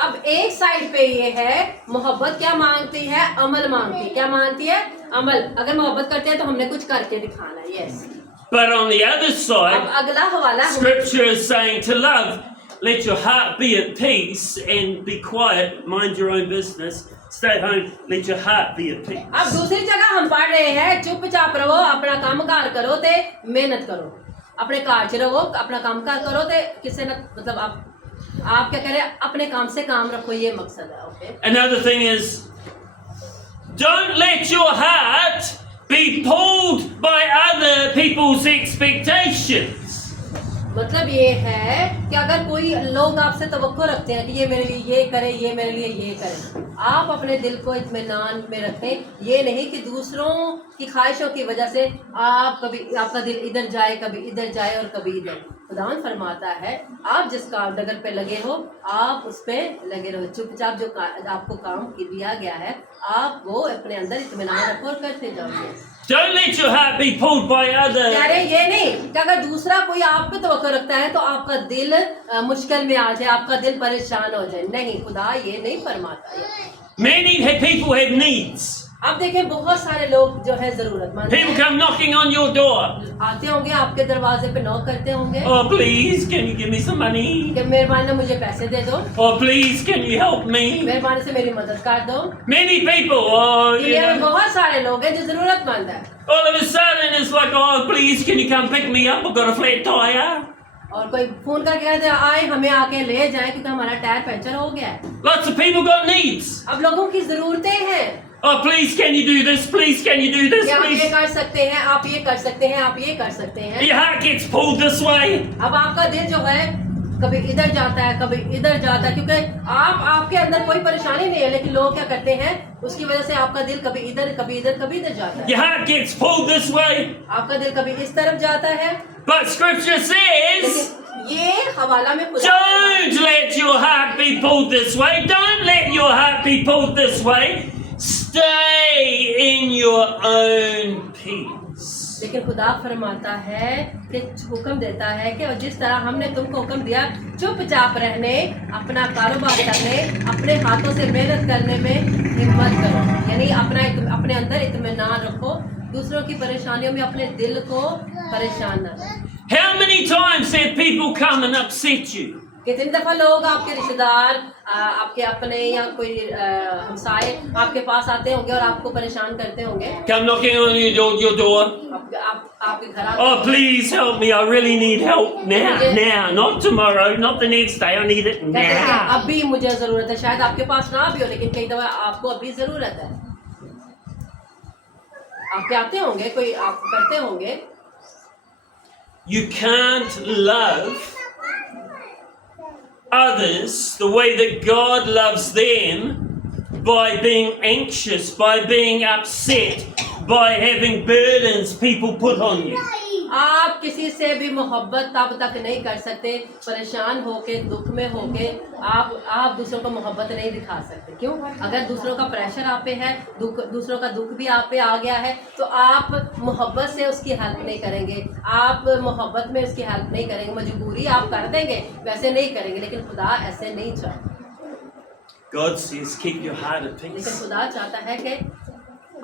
अब एक साइड पे ये है, मोहब्बत क्या मांगती है? अमल मांगती है। क्या मांगती है? अमल। अगर मोहब्बत करते हैं तो हमने कुछ करके दिखाना है। Yes. But on the other अब side, अगला हवाला Scripture is saying to love, let your heart be at peace and be quiet, mind your own business, stay home, let your heart be at peace. अब दूसरी जगह हम पढ़ रहे हैं चुपचाप रहो, अपना काम कार करो ते मेहनत करो, अपने कार च रहो, अपना काम कार करो ते किसी न मतलब आप क्या कह रहे हैं? अपने काम से काम रखो, ये मकसद है। Okay. Another thing is, don't let your heart be pulled by other people's expectations. मतलब ये है कि अगर कोई लोग आपसे तवक्को रखते हैं कि ये मेरे लिए ये करे, ये मेरे लिए ये करे, आप अपने दिल को इत्मीनान में रखें। ये नहीं कि दूसरों की ख्वाहिशों की वजह से आप कभी आपका दिल इधर जाए, कभी इधर जाए और कभी इधर। खुदावन फरमाता है आप जिस काम डगर पे लगे हो आप उस पे लगे रहो, चुपचाप जो आपको काम दिया गया है आप वो अपने अंदर इत्मीनान रखो और करते जाओगे। Don't let your heart be pulled by other. कह रहे ये नहीं कि अगर दूसरा कोई आप पे तवक्को रखता है तो आपका दिल मुश्किल में आ जाए, आपका दिल परेशान हो जाए। नहीं, खुदा ये नहीं फरमाता है। Many people have needs. आप देखें बहुत सारे लोग जो है जरूरतमंद People हैं, come knocking on your door. आते होंगे आपके दरवाजे पे नॉक करते होंगे Oh, please, can you give me some money? कि मेहरबानी मुझे पैसे दे दो, Oh, please, can you help me? मेहरबानी से मेरी मदद कर दो। Many people, oh, you दुनिया में know, बहुत सारे लोग हैं जो जरूरतमंद है all of a sudden it's like, oh, please, can you come pick me up? I've got a flat tire. और कोई फोन करके कहते हैं आए हमें आके ले जाए क्योंकि हमारा टायर पंचर हो गया है। Lots of people got needs. अब लोगों की जरूरतें हैं Oh, please, can you do this? Please, can you do this? कि आप ये Please. कर सकते हैं, आप ये कर सकते हैं, आप ये कर सकते हैं। Your heart gets pulled this way. अब आपका दिल जो है कभी इधर जाता है, कभी इधर जाता है, क्योंकि आपके अंदर कोई परेशानी नहीं है, लेकिन लोग क्या करते हैं उसकी वजह से आपका दिल कभी इधर कभी इधर कभी इधर जाता है। Your heart gets pulled this way. आपका दिल कभी इस तरफ जाता है, But Scripture says, लेकिन ये हवाला में खुदा don't let your heart be pulled this way. Don't let your heart be pulled this way. Stay in your own peace. लेकिन खुदा फरमाता है कि हुक्म देता है कि और जिस तरह हमने तुमको हुक्म दिया चुपचाप रहने, अपना कारोबार करने, अपने हाथों से मेहनत करने में हिम्मत करो, यानी अपने अंदर इत्मीनान रखो, दूसरों की परेशानियों में अपने दिल को परेशान न करो। How many times have people come and upset you? कितनी दफा लोग आपके रिश्तेदार आपके अपने या कोई हमसाए आपके पास आते होंगे और आपको परेशान करते होंगे, Come knocking on your door. आपके घर आते Oh, please help me. I really need help now, not tomorrow, not the next day. I need it कहते हैं now. कि अभी मुझे जरूरत है, शायद आपके पास ना भी हो लेकिन कई दफा आपको अभी जरूरत है। आप आते होंगे, कोई आप करते होंगे। You can't love others the way that God loves them by being anxious, by being upset, by having burdens people put on you. आप किसी से भी मोहब्बत तब तक नहीं कर सकते परेशान होके, दुख में होके आप दूसरों को मोहब्बत नहीं दिखा सकते। क्यों? अगर दूसरों का प्रेशर आप पे है, दूसरों का दुख भी आप पे आ गया है तो आप मोहब्बत से उसकी हेल्प नहीं करेंगे, आप मोहब्बत में उसकी हेल्प नहीं करेंगे, मजबूरी आप कर देंगे, वैसे नहीं करेंगे। लेकिन खुदा ऐसे नहीं चाहता। God says, keep your heart at लेकिन peace. खुदा चाहता है कि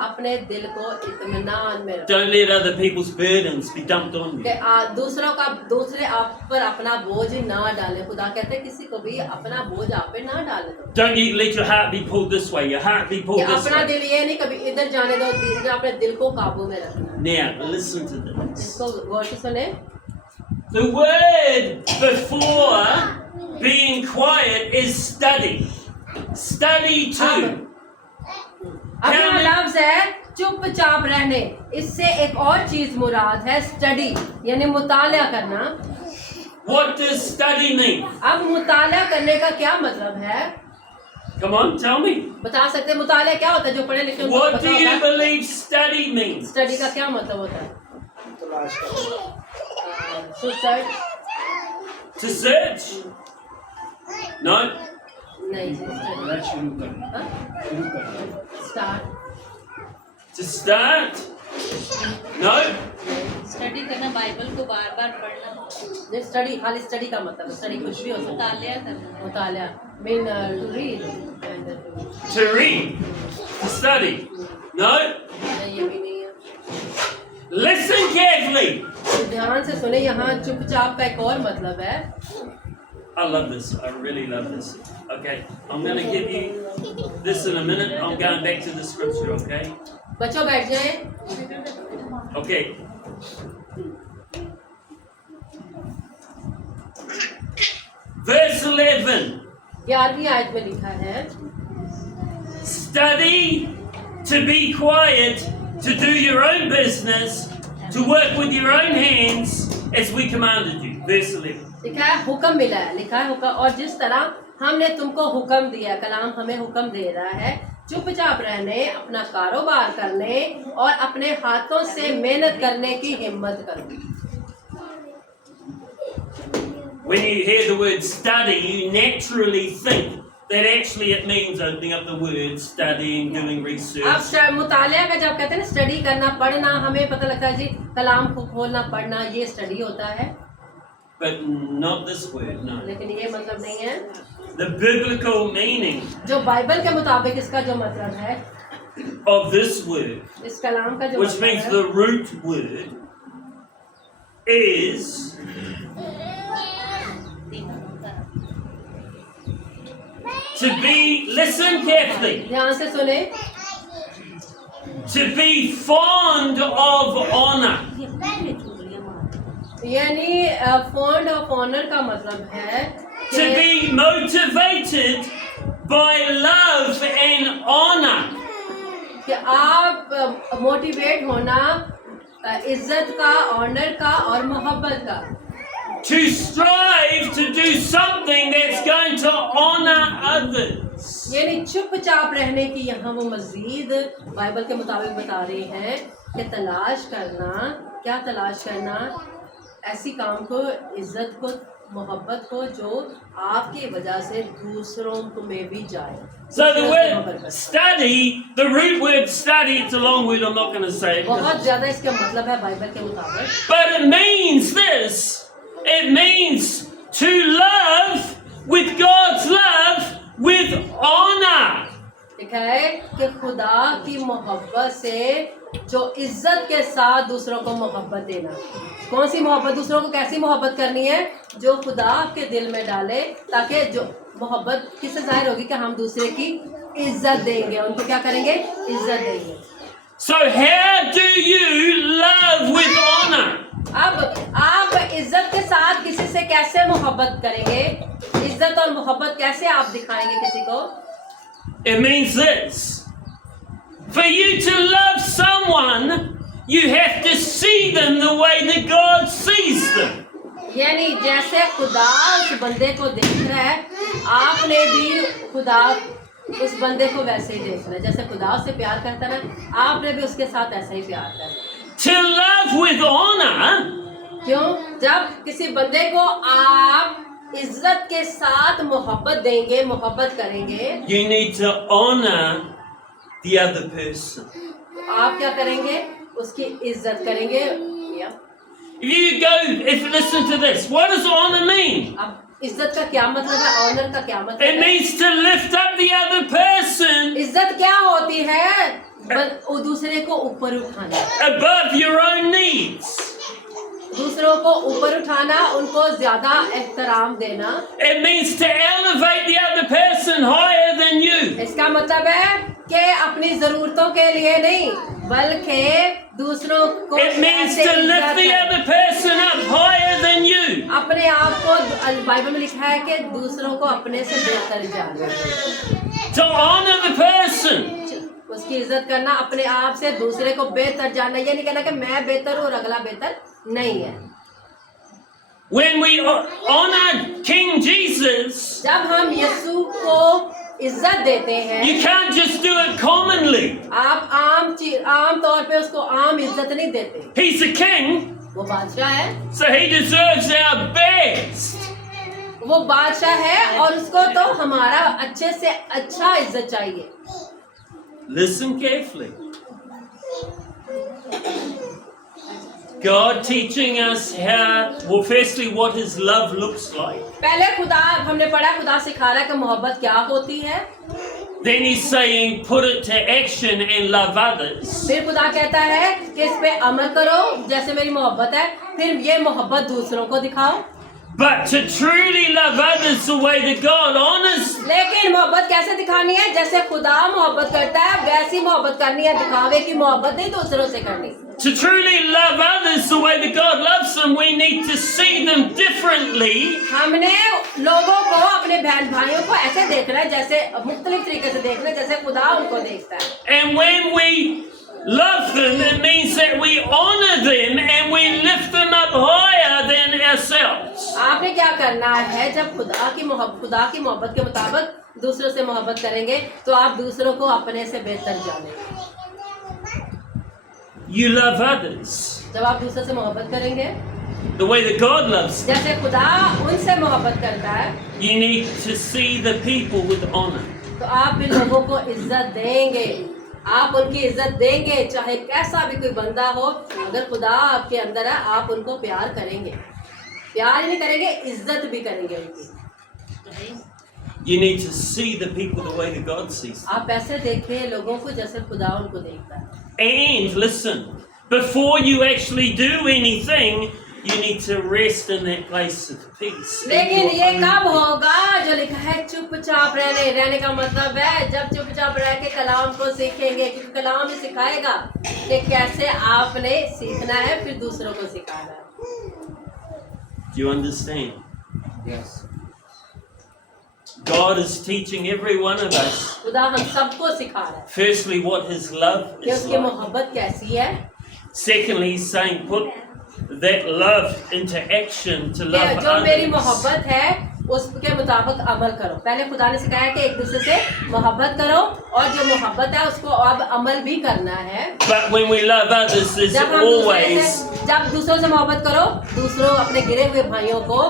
अपने दिल को इत्मीनान में रखो, Don't let other people's burdens be dumped on you. कि दूसरे आप पर अपना बोझ ना डालें। खुदा कहते हैं किसी को भी अपना बोझ आप पे ना डालने दो। Don't you let your heart be pulled this way, your heart be कि pulled this अपना way. दिल ये नहीं कभी इधर जाने दो, अपने दिल को काबू में रखना। Now, listen to this. इसको गौर से सुने। The word before being quiet is study. Study too. अगला लफ्ज है चुपचाप रहने। इससे एक और चीज मुराद है स्टडी, यानी मुताला करना। What does study mean? अब मुताला करने का क्या मतलब है? Come on, tell me. बता सकते हैं मुताला क्या होता है? जो पढ़े लिखे उनको What पता do you होगा। believe study means? स्टडी का क्या मतलब होता है? सुसाइड? To search? No. नहीं, start. To start? No. Study करना, बाइबल को बार बार पढ़ना, स्टडी, खाली स्टडी का मतलब है, स्टडी कुछ भी हो सकता है। मुतालिया करना। मुताला mean to read. To read? To study? No. ये भी नहीं है। Listen carefully. तो ध्यान से सुने, यहाँ चुपचाप का एक और मतलब है। I love this. I really love this. Okay, I'm going to give you this in a minute. I'm going back to the scripture, okay? बच्चों बैठ जाए। Okay. Verse 11. 11वीं आयत में लिखा है, Study to be quiet, to do your own business, to work with your own hands, as we commanded you. Verse 11. लिखा है हुक्म मिला है, लिखा है हुक्म, और जिस तरह हमने तुमको हुक्म दिया, कलाम हमें हुक्म दे रहा है चुपचाप रहने, अपना कारोबार करने और अपने हाथों से मेहनत करने की हिम्मत करो। When you hear the word study, you naturally think that actually it means opening up the word, studying, doing research. अब मुतालिया का जब कहते हैं ना स्टडी करना, पढ़ना, हमें पता लगता है जी कलाम को खोलना, पढ़ना, ये स्टडी होता है। But not this word, no. लेकिन ये मतलब नहीं है। The biblical meaning जो बाइबल के मुताबिक इसका जो मतलब है, of this word, इस कलाम का जो which मतलब means है, the root word, is to be, listen carefully, ध्यान से सुने, to be fond of honor. यानी फॉन्ड ऑफ ऑनर का मतलब है To कि be motivated by love and honor. आप मोटिवेट होना इज्जत का, ऑनर का और मोहब्बत का। To strive to do something that's going to honor others. यानी चुपचाप रहने की यहाँ वो मजीद बाइबल के मुताबिक बता रहे हैं कि तलाश करना, क्या तलाश करना? ऐसी काम को, इज्जत को, मोहब्बत को जो आपकी वजह से दूसरों को में भी जाए। So the word study, the root word study, it's a long word, I'm not going to say it. बहुत ज्यादा इसका मतलब है बाइबल के मुताबिक। But it means this. It means to love with God's love with honor. लिखा है कि खुदा की मोहब्बत से जो इज्जत के साथ दूसरों को मोहब्बत देना। कौन सी मोहब्बत? दूसरों को कैसी मोहब्बत करनी है? जो खुदा आपके दिल में डाले, ताकि जो मोहब्बत किससे जाहिर होगी कि हम दूसरे की इज्जत देंगे, उनको क्या करेंगे? इज्जत देंगे। So how do you love with honor? अब आप इज्जत के साथ किसी से कैसे मोहब्बत करेंगे? इज्जत और मोहब्बत कैसे आप दिखाएंगे किसी को? It means this. For you to love someone, you have to see them the way that God sees them. यानी जैसे खुदा उस बंदे को देख रहा है, आपने भी खुदा उस बंदे को वैसे ही देखना है। जैसे खुदा उससे प्यार करता है ना, आपने भी उसके साथ ऐसा ही प्यार करना है। To love with honor, क्यों? जब किसी बंदे को आप इज्जत के साथ मोहब्बत देंगे, मोहब्बत करेंगे, you need to honor the other person. आप क्या करेंगे? उसकी इज्जत करेंगे। या Listen to this. What does honor mean? अब इज्जत का क्या मतलब है? ऑनर का क्या मतलब It है? means to lift up the other person इज्जत क्या होती है? वो दूसरे को ऊपर उठाना, above your own needs. दूसरों को ऊपर उठाना, उनको ज्यादा एहतराम देना। It means to elevate the other person higher than you. इसका मतलब है कि अपनी जरूरतों के लिए नहीं, बल्कि दूसरों को It means ऐसे to lift इज्जत the करना। other person up higher than you. अपने आप को, बाइबल में लिखा है कि दूसरों को अपने से बेहतर जाना, To honor the person. उसकी उसकी इज्जत करना, अपने आप से दूसरे को बेहतर जानना। ये नहीं कहना कि मैं बेहतर हूँ और अगला बेहतर नहीं है। When we honor King Jesus, जब हम यीशु को इज्जत देते हैं, you can't just do it commonly. आप आम तौर पे उसको आम इज्जत नहीं देते। He's a king, वो बादशाह है, so he deserves our best. वो बादशाह है और उसको तो हमारा अच्छे से अच्छा इज्जत चाहिए। Listen carefully. God teaching us how, well, firstly, what His love looks like. पहले हमने पढ़ा, खुदा सिखा रहा है कि मोहब्बत क्या होती है। Then He's saying, put it to action and love others. फिर खुदा कहता है कि इस पे अमल करो जैसे मेरी मोहब्बत है, फिर ये मोहब्बत दूसरों को दिखाओ। But to truly love others the way that God honors, लेकिन मोहब्बत कैसे दिखानी है? जैसे खुदा मोहब्बत करता है वैसी मोहब्बत करनी है, दिखावे की मोहब्बत नहीं दूसरों से करनी। to truly love others the way that God loves them, we need to see them differently. हमने लोगों को, अपने बहन भाइयों को ऐसे देखना है, जैसे मुख्तलिफ तरीके से देखना है, जैसे खुदा उनको देखता है। And when we love them, it means that we honor them and we lift them up higher than ourselves. आपने क्या करना है? जब खुदा की मोहब्बत के मुताबिक दूसरों से मोहब्बत करेंगे तो आप दूसरों को अपने से बेहतर जानेंगे। You love others जब आप दूसरों से मोहब्बत करेंगे the way that God loves them. जैसे खुदा उनसे मोहब्बत करता है, You need to see the people with honor. तो आप भी लोगों को इज्जत देंगे, आप उनकी इज्जत देंगे, चाहे कैसा भी कोई बंदा हो। अगर खुदा आपके अंदर है, आप उनको प्यार करेंगे, प्यार ही नहीं करेंगे, इज्जत भी करेंगे उनकी। You need to see the people the way that God sees them. आप ऐसे देखें लोगों को जैसे खुदा उनको देखता है। And listen, before you actually do anything, you need to rest in that place of peace. लेकिन ये कब होगा? जो लिखा है चुपचाप रहने का मतलब है जब चुपचाप रह के कलाम को सीखेंगे, क्योंकि कलाम ही सिखाएगा कि कैसे आपने सीखना है, फिर दूसरों को सिखाना है। Do you understand? Yes. God is teaching every one of us, खुदा हम सबको सिखा रहा है firstly, what His love कि is उसकी like. मोहब्बत कैसी है। Secondly, He's saying, put that love into action to कि love जो मेरी others. मोहब्बत है उसके मुताबिक अमल करो। पहले खुदा ने सिखाया कि एक दूसरे से मोहब्बत करो और जो मोहब्बत है उसको अब अमल भी करना है। But when we love others, there's जब always दूसरों से मोहब्बत करो, दूसरों अपने गिरे हुए भाइयों को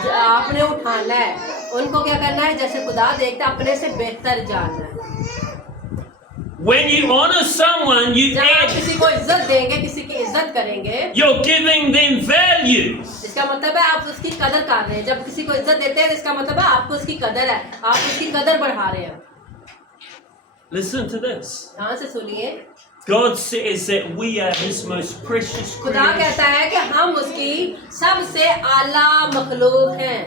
आपने उठाना है, उनको क्या करना है? जैसे खुदा देखता है, अपने से बेहतर जानना है। when you honor someone, you जब आप add, किसी को इज्जत देंगे, किसी की इज्जत करेंगे, you're giving them value. इसका मतलब है आप उसकी कदर कर रहे हैं। जब किसी को इज्जत देते हैं इसका मतलब है आपको उसकी कदर है, आप उसकी कदर बढ़ा रहे हैं। Listen to this. ध्यान से सुनिए, God says that we are His most precious खुदा creation. कहता है कि हम उसकी सबसे आला मखलूक हैं,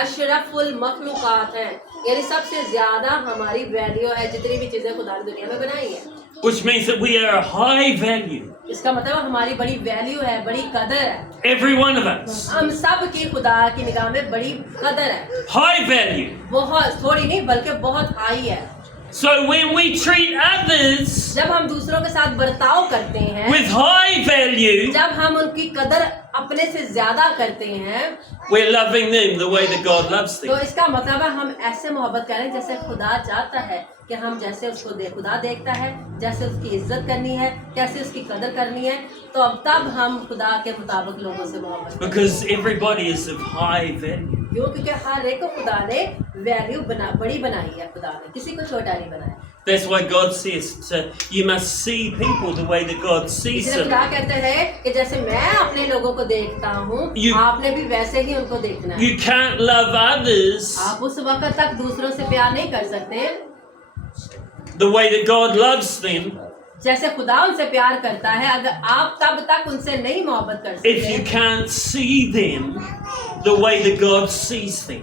अशरफुल मखलूकात हैं, यानी सबसे ज्यादा हमारी वैल्यू है जितनी भी चीजें खुदा ने दुनिया में बनाई है। Which means that we are a high value. इसका मतलब हमारी बड़ी वैल्यू है, बड़ी कदर है। Every one of us. हम सब की खुदा की निगाह में बड़ी कदर है, High value. बहुत थोड़ी नहीं बल्कि बहुत हाई है। So when we treat others जब हम दूसरों के साथ बर्ताव करते हैं, with high value, जब हम उनकी कदर अपने से ज्यादा करते हैं, we're loving them the way that God loves तो them. इसका मतलब है हम ऐसे मोहब्बत करें जैसे खुदा चाहता है कि हम जैसे उसको खुदा देखता है, जैसे उसकी इज्जत करनी है, कैसे उसकी कदर करनी है, तो अब तब हम खुदा के मुताबिक लोगों से मोहब्बत करें। Because everybody is of high value. क्यों? क्योंकि हर एक को खुदा ने वैल्यू बड़ी बनाई है, खुदा ने किसी को छोटा नहीं बनाया। That's why God says you must see people the way that God sees इसलिए them. खुदा कहते हैं कि जैसे मैं अपने लोगों को देखता हूँ, आपने भी वैसे ही उनको देखना है। You can't love others आप उस वक्त तक दूसरों से प्यार नहीं कर सकते the way that God loves them जैसे खुदा उनसे प्यार करता है। अगर आप तब तक उनसे नहीं मोहब्बत कर if you सकते can't see them the way that God sees them.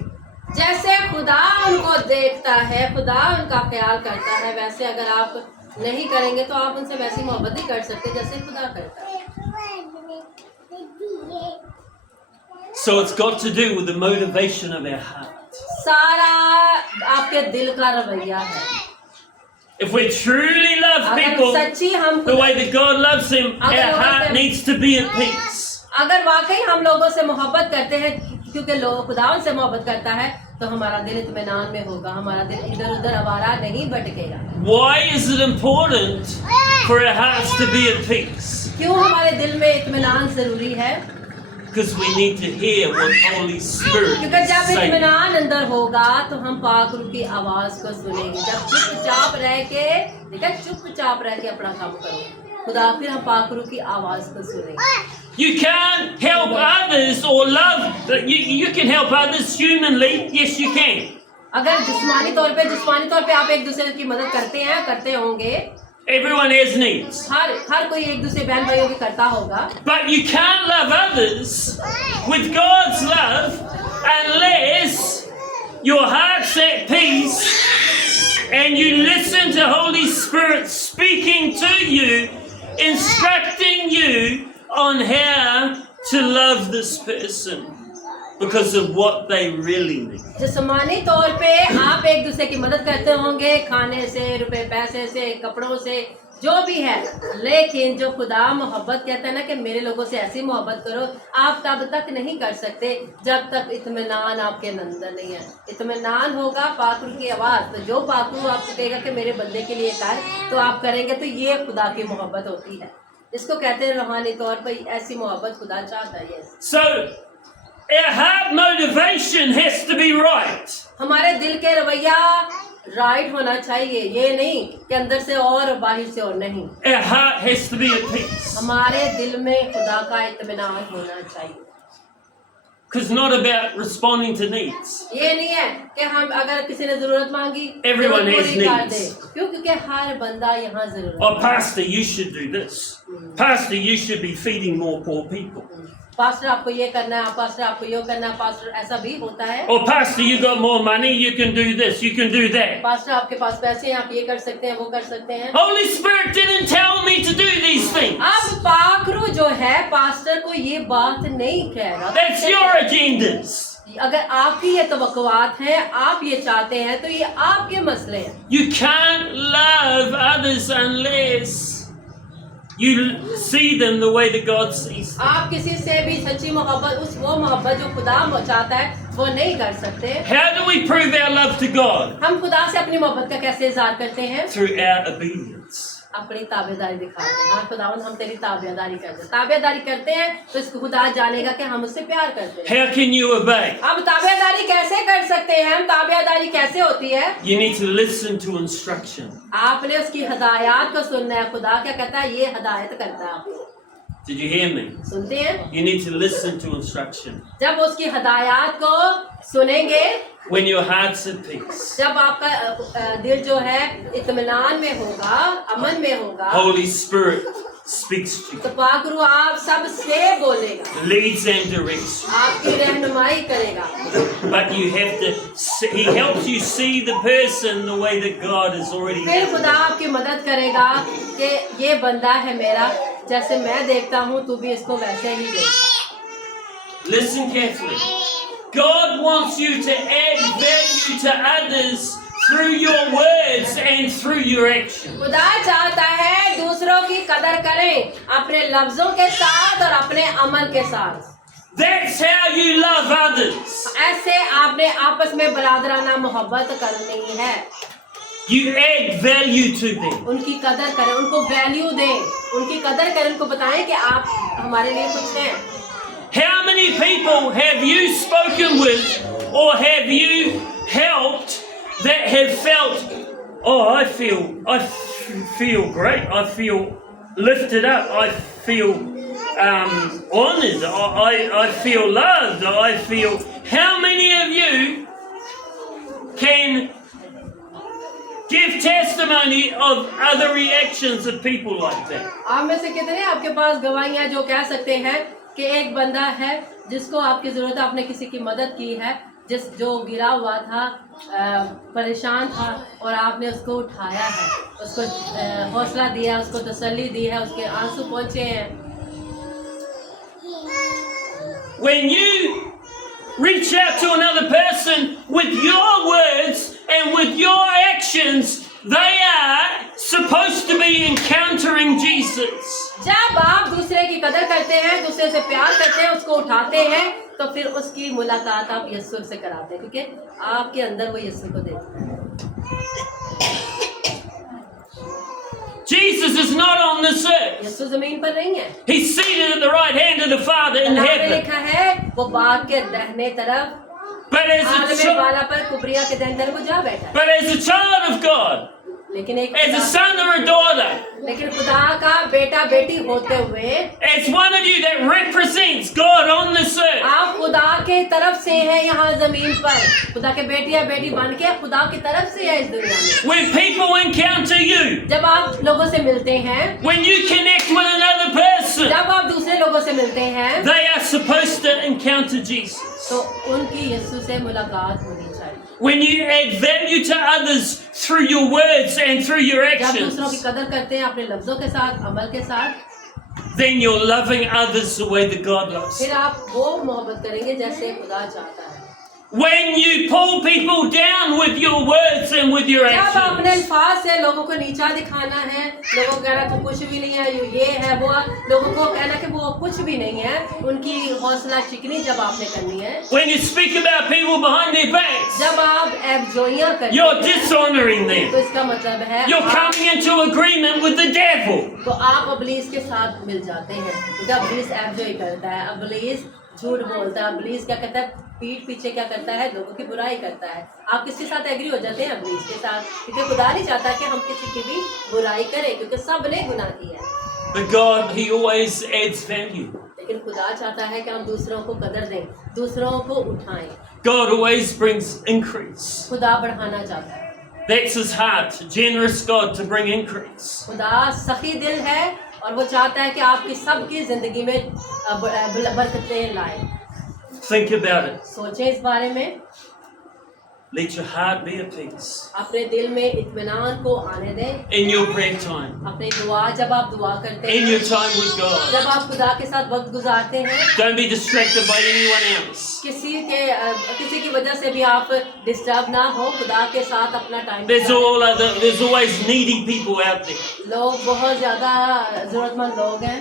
जैसे खुदा उनको देखता है, खुदा उनका ख्याल करता है, वैसे अगर आप नहीं करेंगे तो आप उनसे वैसी मोहब्बत नहीं कर सकते जैसे खुदा करता है। So it's got to do with the motivation of our heart. सारा आपके दिल का रवैया है। if we truly love अगर people सच्ची हम the way that God loves them, our heart needs to be at peace. अगर वाकई हम लोगों से मोहब्बत करते हैं, क्योंकि लोग खुदावन से मोहब्बत करता है, तो हमारा दिल इत्मीनान में होगा, हमारा दिल इधर उधर आवारा नहीं भटकेगा। Why is it important for our hearts to be at peace? क्यों हमारे दिल में इत्मीनान जरूरी है? Because we need to hear what Holy Spirit क्योंकि is जब saying. इत्मीनान अंदर होगा तो हम पाक रूह की आवाज को सुनेंगे। जब चुपचाप रह के, देखा, चुपचाप रह के अपना काम करो, खुदा फिर हम पाक रूह की आवाज को सुनेंगे। You can't help others or love. You can help others humanly. Yes, you can. अगर जिस्मानी तौर पे आप एक दूसरे की मदद करते होंगे, Everyone has needs. हर कोई एक दूसरे बहन भाइयों की करता होगा, But you can't love others with God's love unless your heart's at peace and you listen to Holy Spirit speaking to you, instructing you on how to love this person because of what they really need. जिस्मानी तौर पे आप एक दूसरे की मदद करते होंगे, खाने से, रुपए पैसे से, कपड़ों से, जो भी है, लेकिन जो खुदा मोहब्बत कहता है ना कि मेरे लोगों से ऐसी मोहब्बत करो, आप तब तक नहीं कर सकते जब तक इत्मीनान आपके अंदर नहीं है। इत्मीनान होगा पाक रूह की आवाज़, तो जो पाक रूह आपको कहेगा कि मेरे बंदे के लिए कर, तो आप करेंगे, तो ये खुदा की मोहब्बत होती है। इसको कहते हैं रूहानी तौर पर ऐसी मोहब्बत खुदा चाहता है। So, our heart motivation has to be right. हमारे दिल के रवैया राइट होना चाहिए, ये नहीं कि अंदर से और बाहर से और नहीं। Our heart has to be at peace. हमारे दिल में खुदा का इत्मीनान होना चाहिए। Because not about responding to needs. ये नहीं है कि हम अगर किसी ने जरूरत मांगी Everyone तो has पूरी कर needs. दे, क्योंकि हर बंदा यहाँ जरूरत Oh, Pastor, you should do this. Pastor, you should be feeding more poor people. Pastor आपको ये करना है, पास्टर आपको ये करना है, पास्टर ऐसा भी होता है। Oh, Pastor, you got more money, you can do this, you can do that. Pastor आपके पास पैसे हैं, आप ये कर सकते हैं, वो कर सकते हैं। Holy Spirit didn't tell me to do these things. अब पाक रूह जो है पास्टर को ये बात नहीं कह रहा। That's your agendas. अगर आपकी ये तवक्कुआत हैं, आप ये चाहते हैं, तो ये आपके मसले हैं। You can't love others unless you see them the way that God sees them. आप किसी से भी सच्ची मोहब्बत, वो मोहब्बत जो खुदा चाहता है, वो नहीं कर सकते। How do we prove our love to God? हम खुदा से अपनी मोहब्बत का कैसे इज़हार करते हैं? Through our obedience. अपनी ताबेदारी दिखाते हैं। हाँ खुदावंद, हम तेरी ताबेदारी करते हैं। ताबेदारी करते हैं तो इसको खुदा जानेगा कि हम उससे प्यार करते हैं। How can you obey? अब ताबेदारी कैसे कर सकते हैं हम? ताबेदारी कैसे होती है? You need to listen to instruction. आपने उसकी हदायत को सुनना है। खुदा क्या कहता है? ये हदायत करता है आपको। Did you hear me? सुनते हैं? You need to listen to instruction. जब उसकी हदायत को सुनेंगे, When your heart's at peace, जब आपका दिल जो है इत्मीनान में होगा, अमन में होगा, Holy Spirit speaks to तो you, पाक रूह आप सबसे बोलेगा, leads and directs you. आपकी रहनुमाई करेगा। But you have to, He helps you see the person the way that God has already फिर done. खुदा आपकी मदद करेगा कि ये बंदा है मेरा, जैसे मैं देखता हूँ तू भी इसको वैसे ही देख। Listen carefully. God wants you to add value to others through your words and through your actions. खुदा चाहता है दूसरों की कदर करें अपने लफ्जों के साथ और अपने अमल के साथ। That's how you love others. ऐसे आपने आपस में बरादराना मोहब्बत करनी है। You add value to them. उनकी कदर करें, उनको वैल्यू दें, उनकी कदर करें, उनको बताएं कि आप हमारे लिए कुछ हैं। How many people have you spoken with or have you helped that have felt, oh, I feel great, I feel lifted up, I feel honored, I feel loved, I feel... How many of you can give testimony of other reactions of people like that? आप में से कितने आपके पास गवाहियां जो कह सकते हैं कि एक बंदा है जिसको आपकी ज़रूरत, आपने किसी की मदद की है, जो गिरा हुआ था, परेशान था, और आपने उसको उठाया है, उसको हौसला दिया, उसको तसल्ली दी है, उसके आंसू पहुँचे हैं। When you reach out to another person with your words and with your actions, they are encountering Jesus, जब आप दूसरे की कदर करते हैं, दूसरे से प्यार करते हैं, उसको उठाते हैं, तो फिर उसकी मुलाकात आप यीशु से कराते हैं, क्योंकि आपके अंदर वो यीशु को देखता है। Jesus is not on this earth. यीशु जमीन पर नहीं है। He's seated at the right hand of the Father in कलाम में heaven. लिखा है वो बाप के दाहिने तरफ But as आलमे वाला पर कुबरिया के दाहिने तरफ वो जा बैठा है। but as a child of God, लेकिन एक as a son or a daughter, लेकिन खुदा का बेटा बेटी होते हुए as one of you that represents God on this earth, आप खुदा के तरफ से हैं यहाँ जमीन पर, खुदा के बेटी या बेटी बन के खुदा की तरफ से है इस दुनिया में। when people encounter you, जब आप लोगों से मिलते हैं, when you connect with another person, जब आप दूसरे लोगों से मिलते हैं, they are supposed to encounter Jesus. तो उनकी यीशु से मुलाकात होनी चाहिए। When you add value to others through your words and through your जब दूसरों की actions, कदर करते हैं अपने लफ्जों के साथ, अमल के साथ, then you're loving others the way that God loves. फिर आप वो मोहब्बत करेंगे जैसे खुदा चाहता है। When you pull people down with your words and with your जब अपने actions, अल्फाज से लोगों को नीचा दिखाना है, लोगों को कहना तू कुछ भी नहीं है, ये है वो, लोगों को कहना कि वो कुछ भी नहीं है, उनकी हौसला चिकनी जब आपने करनी है, when you speak about people behind their backs, जब आप एबजोइयां करते you're हैं, dishonoring तो them. इसका मतलब है You're coming into agreement with the devil. तो आप अबलीस के साथ मिल जाते हैं, क्योंकि अबलीस एबजोई करता है, अबलीस झूठ बोलता है, अबलीस क्या करता है, पीठ पीछे क्या करता है, लोगों की बुराई करता है। आप किसके साथ एग्री हो जाते हैं? अबलीस के साथ, क्योंकि खुदा नहीं चाहता कि हम किसी की भी बुराई करें, क्योंकि सब ने गुनाह किया है। But God, He always adds value. लेकिन खुदा चाहता है कि हम दूसरों को कदर दें, दूसरों को उठाएं। God always brings increase. खुदा बढ़ाना चाहता है। That's His heart, generous God to bring increase. खुदा सखी दिल है और वो चाहता है कि आपकी सबकी जिंदगी में बरकतें लाए। Think about it. सोचें इस बारे में, Let your heart be at peace. अपने दिल में इत्मीनान को आने दें। In your prayer time, अपनी दुआ, जब आप दुआ करते in हैं, your time with God, जब आप खुदा के साथ वक्त गुजारते हैं, don't be distracted by anyone else. किसी की वजह से भी आप डिस्टर्ब ना हो, खुदा के साथ अपना time There's always needy people out there. लोग बहुत ज्यादा जरूरतमंद लोग हैं,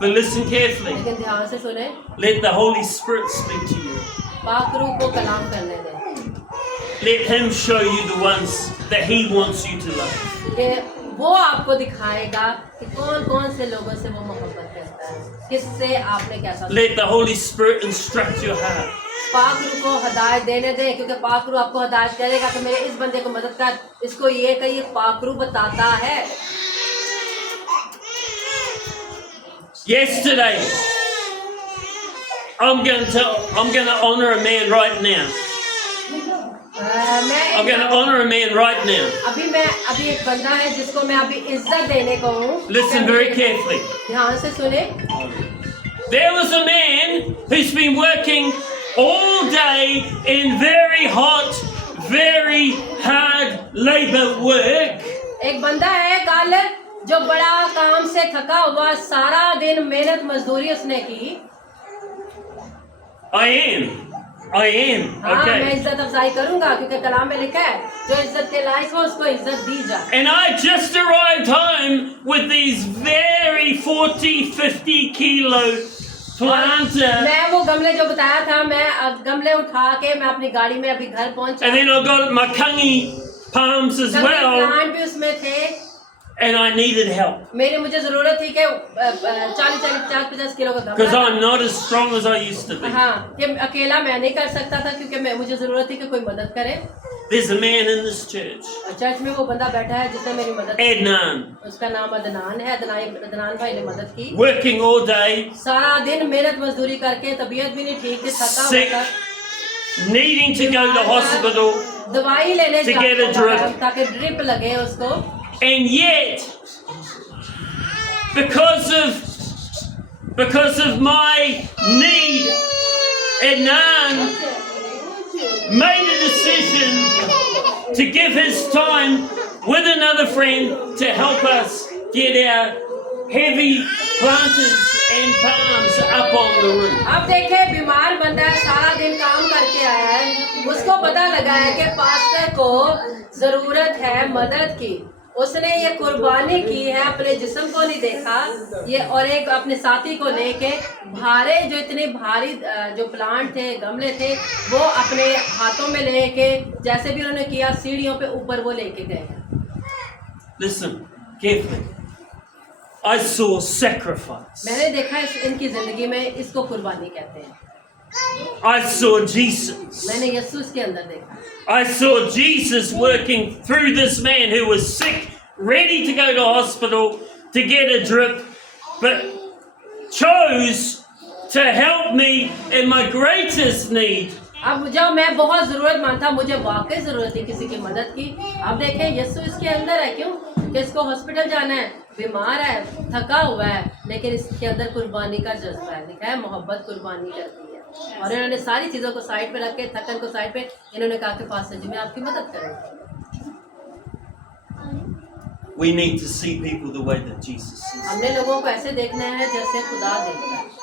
But listen carefully. लेकिन ध्यान से सुने, Let the Holy Spirit speak to you. पाक रूह को कलाम करने दें, Let Him show you the ones that He wants you to love. कि वो आपको दिखाएगा कि कौन कौन से लोगों से वो मोहब्बत करता है, किससे आपने कैसा। Let the Holy Spirit instruct your heart. पाक रूह को हदायत देने दें, क्योंकि पाक रूह आपको हदायत करेगा कि मेरे इस बंदे को मदद कर, इसको ये कहिए, पाक रूह बताता है। Yesterday, I'm going to honor a man right now. I'm going to honor a man right now. अभी एक बंदा है जिसको मैं अभी इज्जत देने को हूँ। Listen very carefully. ध्यान से सुने। There was a man who's been working all day in very hot, very hard labor work. एक बंदा है कल जो बड़ा काम से थका हुआ, सारा दिन मेहनत मजदूरी उसने की। I am. हाँ, मैं Okay. इज्जत अफजाई करूंगा, क्योंकि कलाम में लिखा है जो इज्जत के लायक हो उसको इज्जत दी जाए। And I just arrived home with these very 40-50 kilo planter. मैं वो गमले जो बताया था, मैं गमले उठा के मैं अपनी गाड़ी में अभी घर पहुंचा। And then I got my kangi palms as well. Plant भी उसमें थे, And I needed help. मुझे जरूरत थी कि 40-50 किलो का Because गमला। I'm not as strong as I used to be. हाँ, कि अकेला मैं नहीं कर सकता था, क्योंकि मुझे जरूरत थी कि कोई मदद करे। There's a man in this church, और चर्च में वो बंदा बैठा है जिसने मेरी मदद की। Adnan, उसका नाम अदनान है। अदनान भाई ने मदद की। working all day, सारा दिन मेहनत मजदूरी करके, तबीयत भी नहीं ठीक थी, थका Sick. हुआ, needing to go to hospital. दवाई लेने To get a जाता drip. था ताकि ड्रिप लगे उसको। And yet, because of my need, Adnan made a decision to give his time with another friend to help us get our heavy planters and palms up on the roof. अब देखे, बीमार बंदा है, सारा दिन काम करके आया है, उसको पता लगा है कि पास्टर को जरूरत है मदद की, उसने ये कुर्बानी की है, अपने जिस्म को नहीं देखा ये, और एक अपने साथी को लेके भारे जो इतने भारी जो प्लांट थे, गमले थे, वो अपने हाथों में लेके जैसे भी उन्होंने किया सीढ़ियों पे ऊपर वो लेके गए। Listen carefully. I saw sacrifice. मैंने देखा इनकी जिंदगी में इसको कुर्बानी कहते हैं। I saw Jesus. मैंने यीशु इसके अंदर देखा। I saw Jesus working through this man who was sick, ready to go to hospital to get a drip, but chose to help me in my greatest need. अब जब मैं बहुत जरूरतमंद था, मुझे वाकई जरूरत थी किसी की मदद की, अब देखें यीशु इसके अंदर है। क्यों? कि इसको हॉस्पिटल जाना है, बीमार है, थका हुआ है, लेकिन इसके अंदर कुर्बानी का जज्बा है। लिखा है मोहब्बत कुर्बानी करती है। और इन्होंने सारी चीज़ों को साइड पे रख के, थकन को साइड पे, इन्होंने कहा कि पास्टर जी मैं आपकी मदद करूँगा। We need to see people the way that Jesus sees. हमने लोगों को ऐसे देखना है जैसे खुदा देखता है।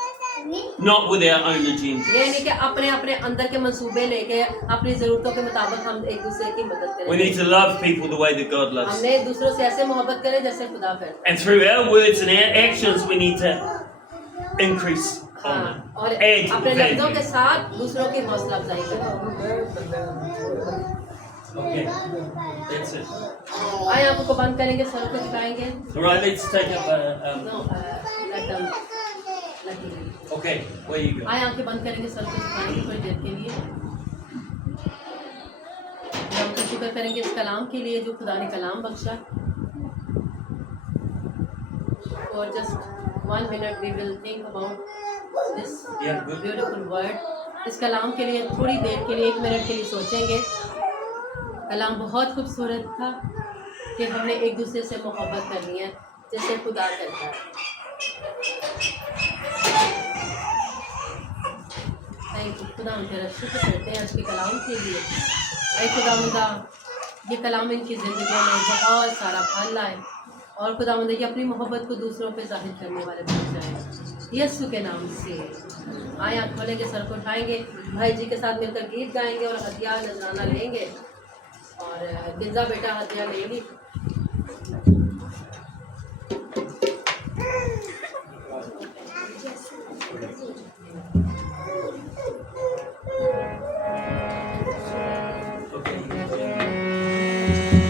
Not with our own agenda. ये नहीं कि अपने अपने अंदर के मंसूबे लेके अपनी जरूरतों के मुताबिक हम एक दूसरे की मदद We करें। need to love people the way that God loves. हमने एक दूसरों से ऐसे मोहब्बत करें जैसे खुदा करता है। And through our words and our actions, we need to increase honor, हाँ, और add अपने लफ्जों के value. साथ दूसरों की हौसला अफजाई करें। Okay, that's it. आए आंखों को बंद करेंगे, सरों को झुकाएंगे। All right, let's take up No, let them- let them- Okay, where you go? आए आंखें बंद करेंगे, सरों को झुकाएंगे थोड़ी देर के लिए। हम तो शुक्र करेंगे इस कलाम के लिए जो खुदा ने कलाम बख्शा। और just 1 minute we will think about this Yeah, good. beautiful word. इस कलाम के लिए थोड़ी देर के लिए 1 मिनट के लिए सोचेंगे। कलाम बहुत खूबसूरत था कि हमने एक दूसरे से मोहब्बत करनी है जैसे खुदा करता है। थैंक यू खुदा, हम तेरा शुक्र करते हैं आज के कलाम के लिए। ऐ खुदावंदा, ये कलाम इनकी ज़िंदगी में बहुत सारा फल लाए, और खुदावंदा ये अपनी मोहब्बत को दूसरों पे जाहिर करने वाले बन जाए यीशु के नाम से। आए आँख खोलेंगे, सर को उठाएंगे, भाई जी के साथ मिलकर गीत गाएंगे और हदिया नजराना लेंगे। और गिंजा बेटा हदिया ले ली। Okay.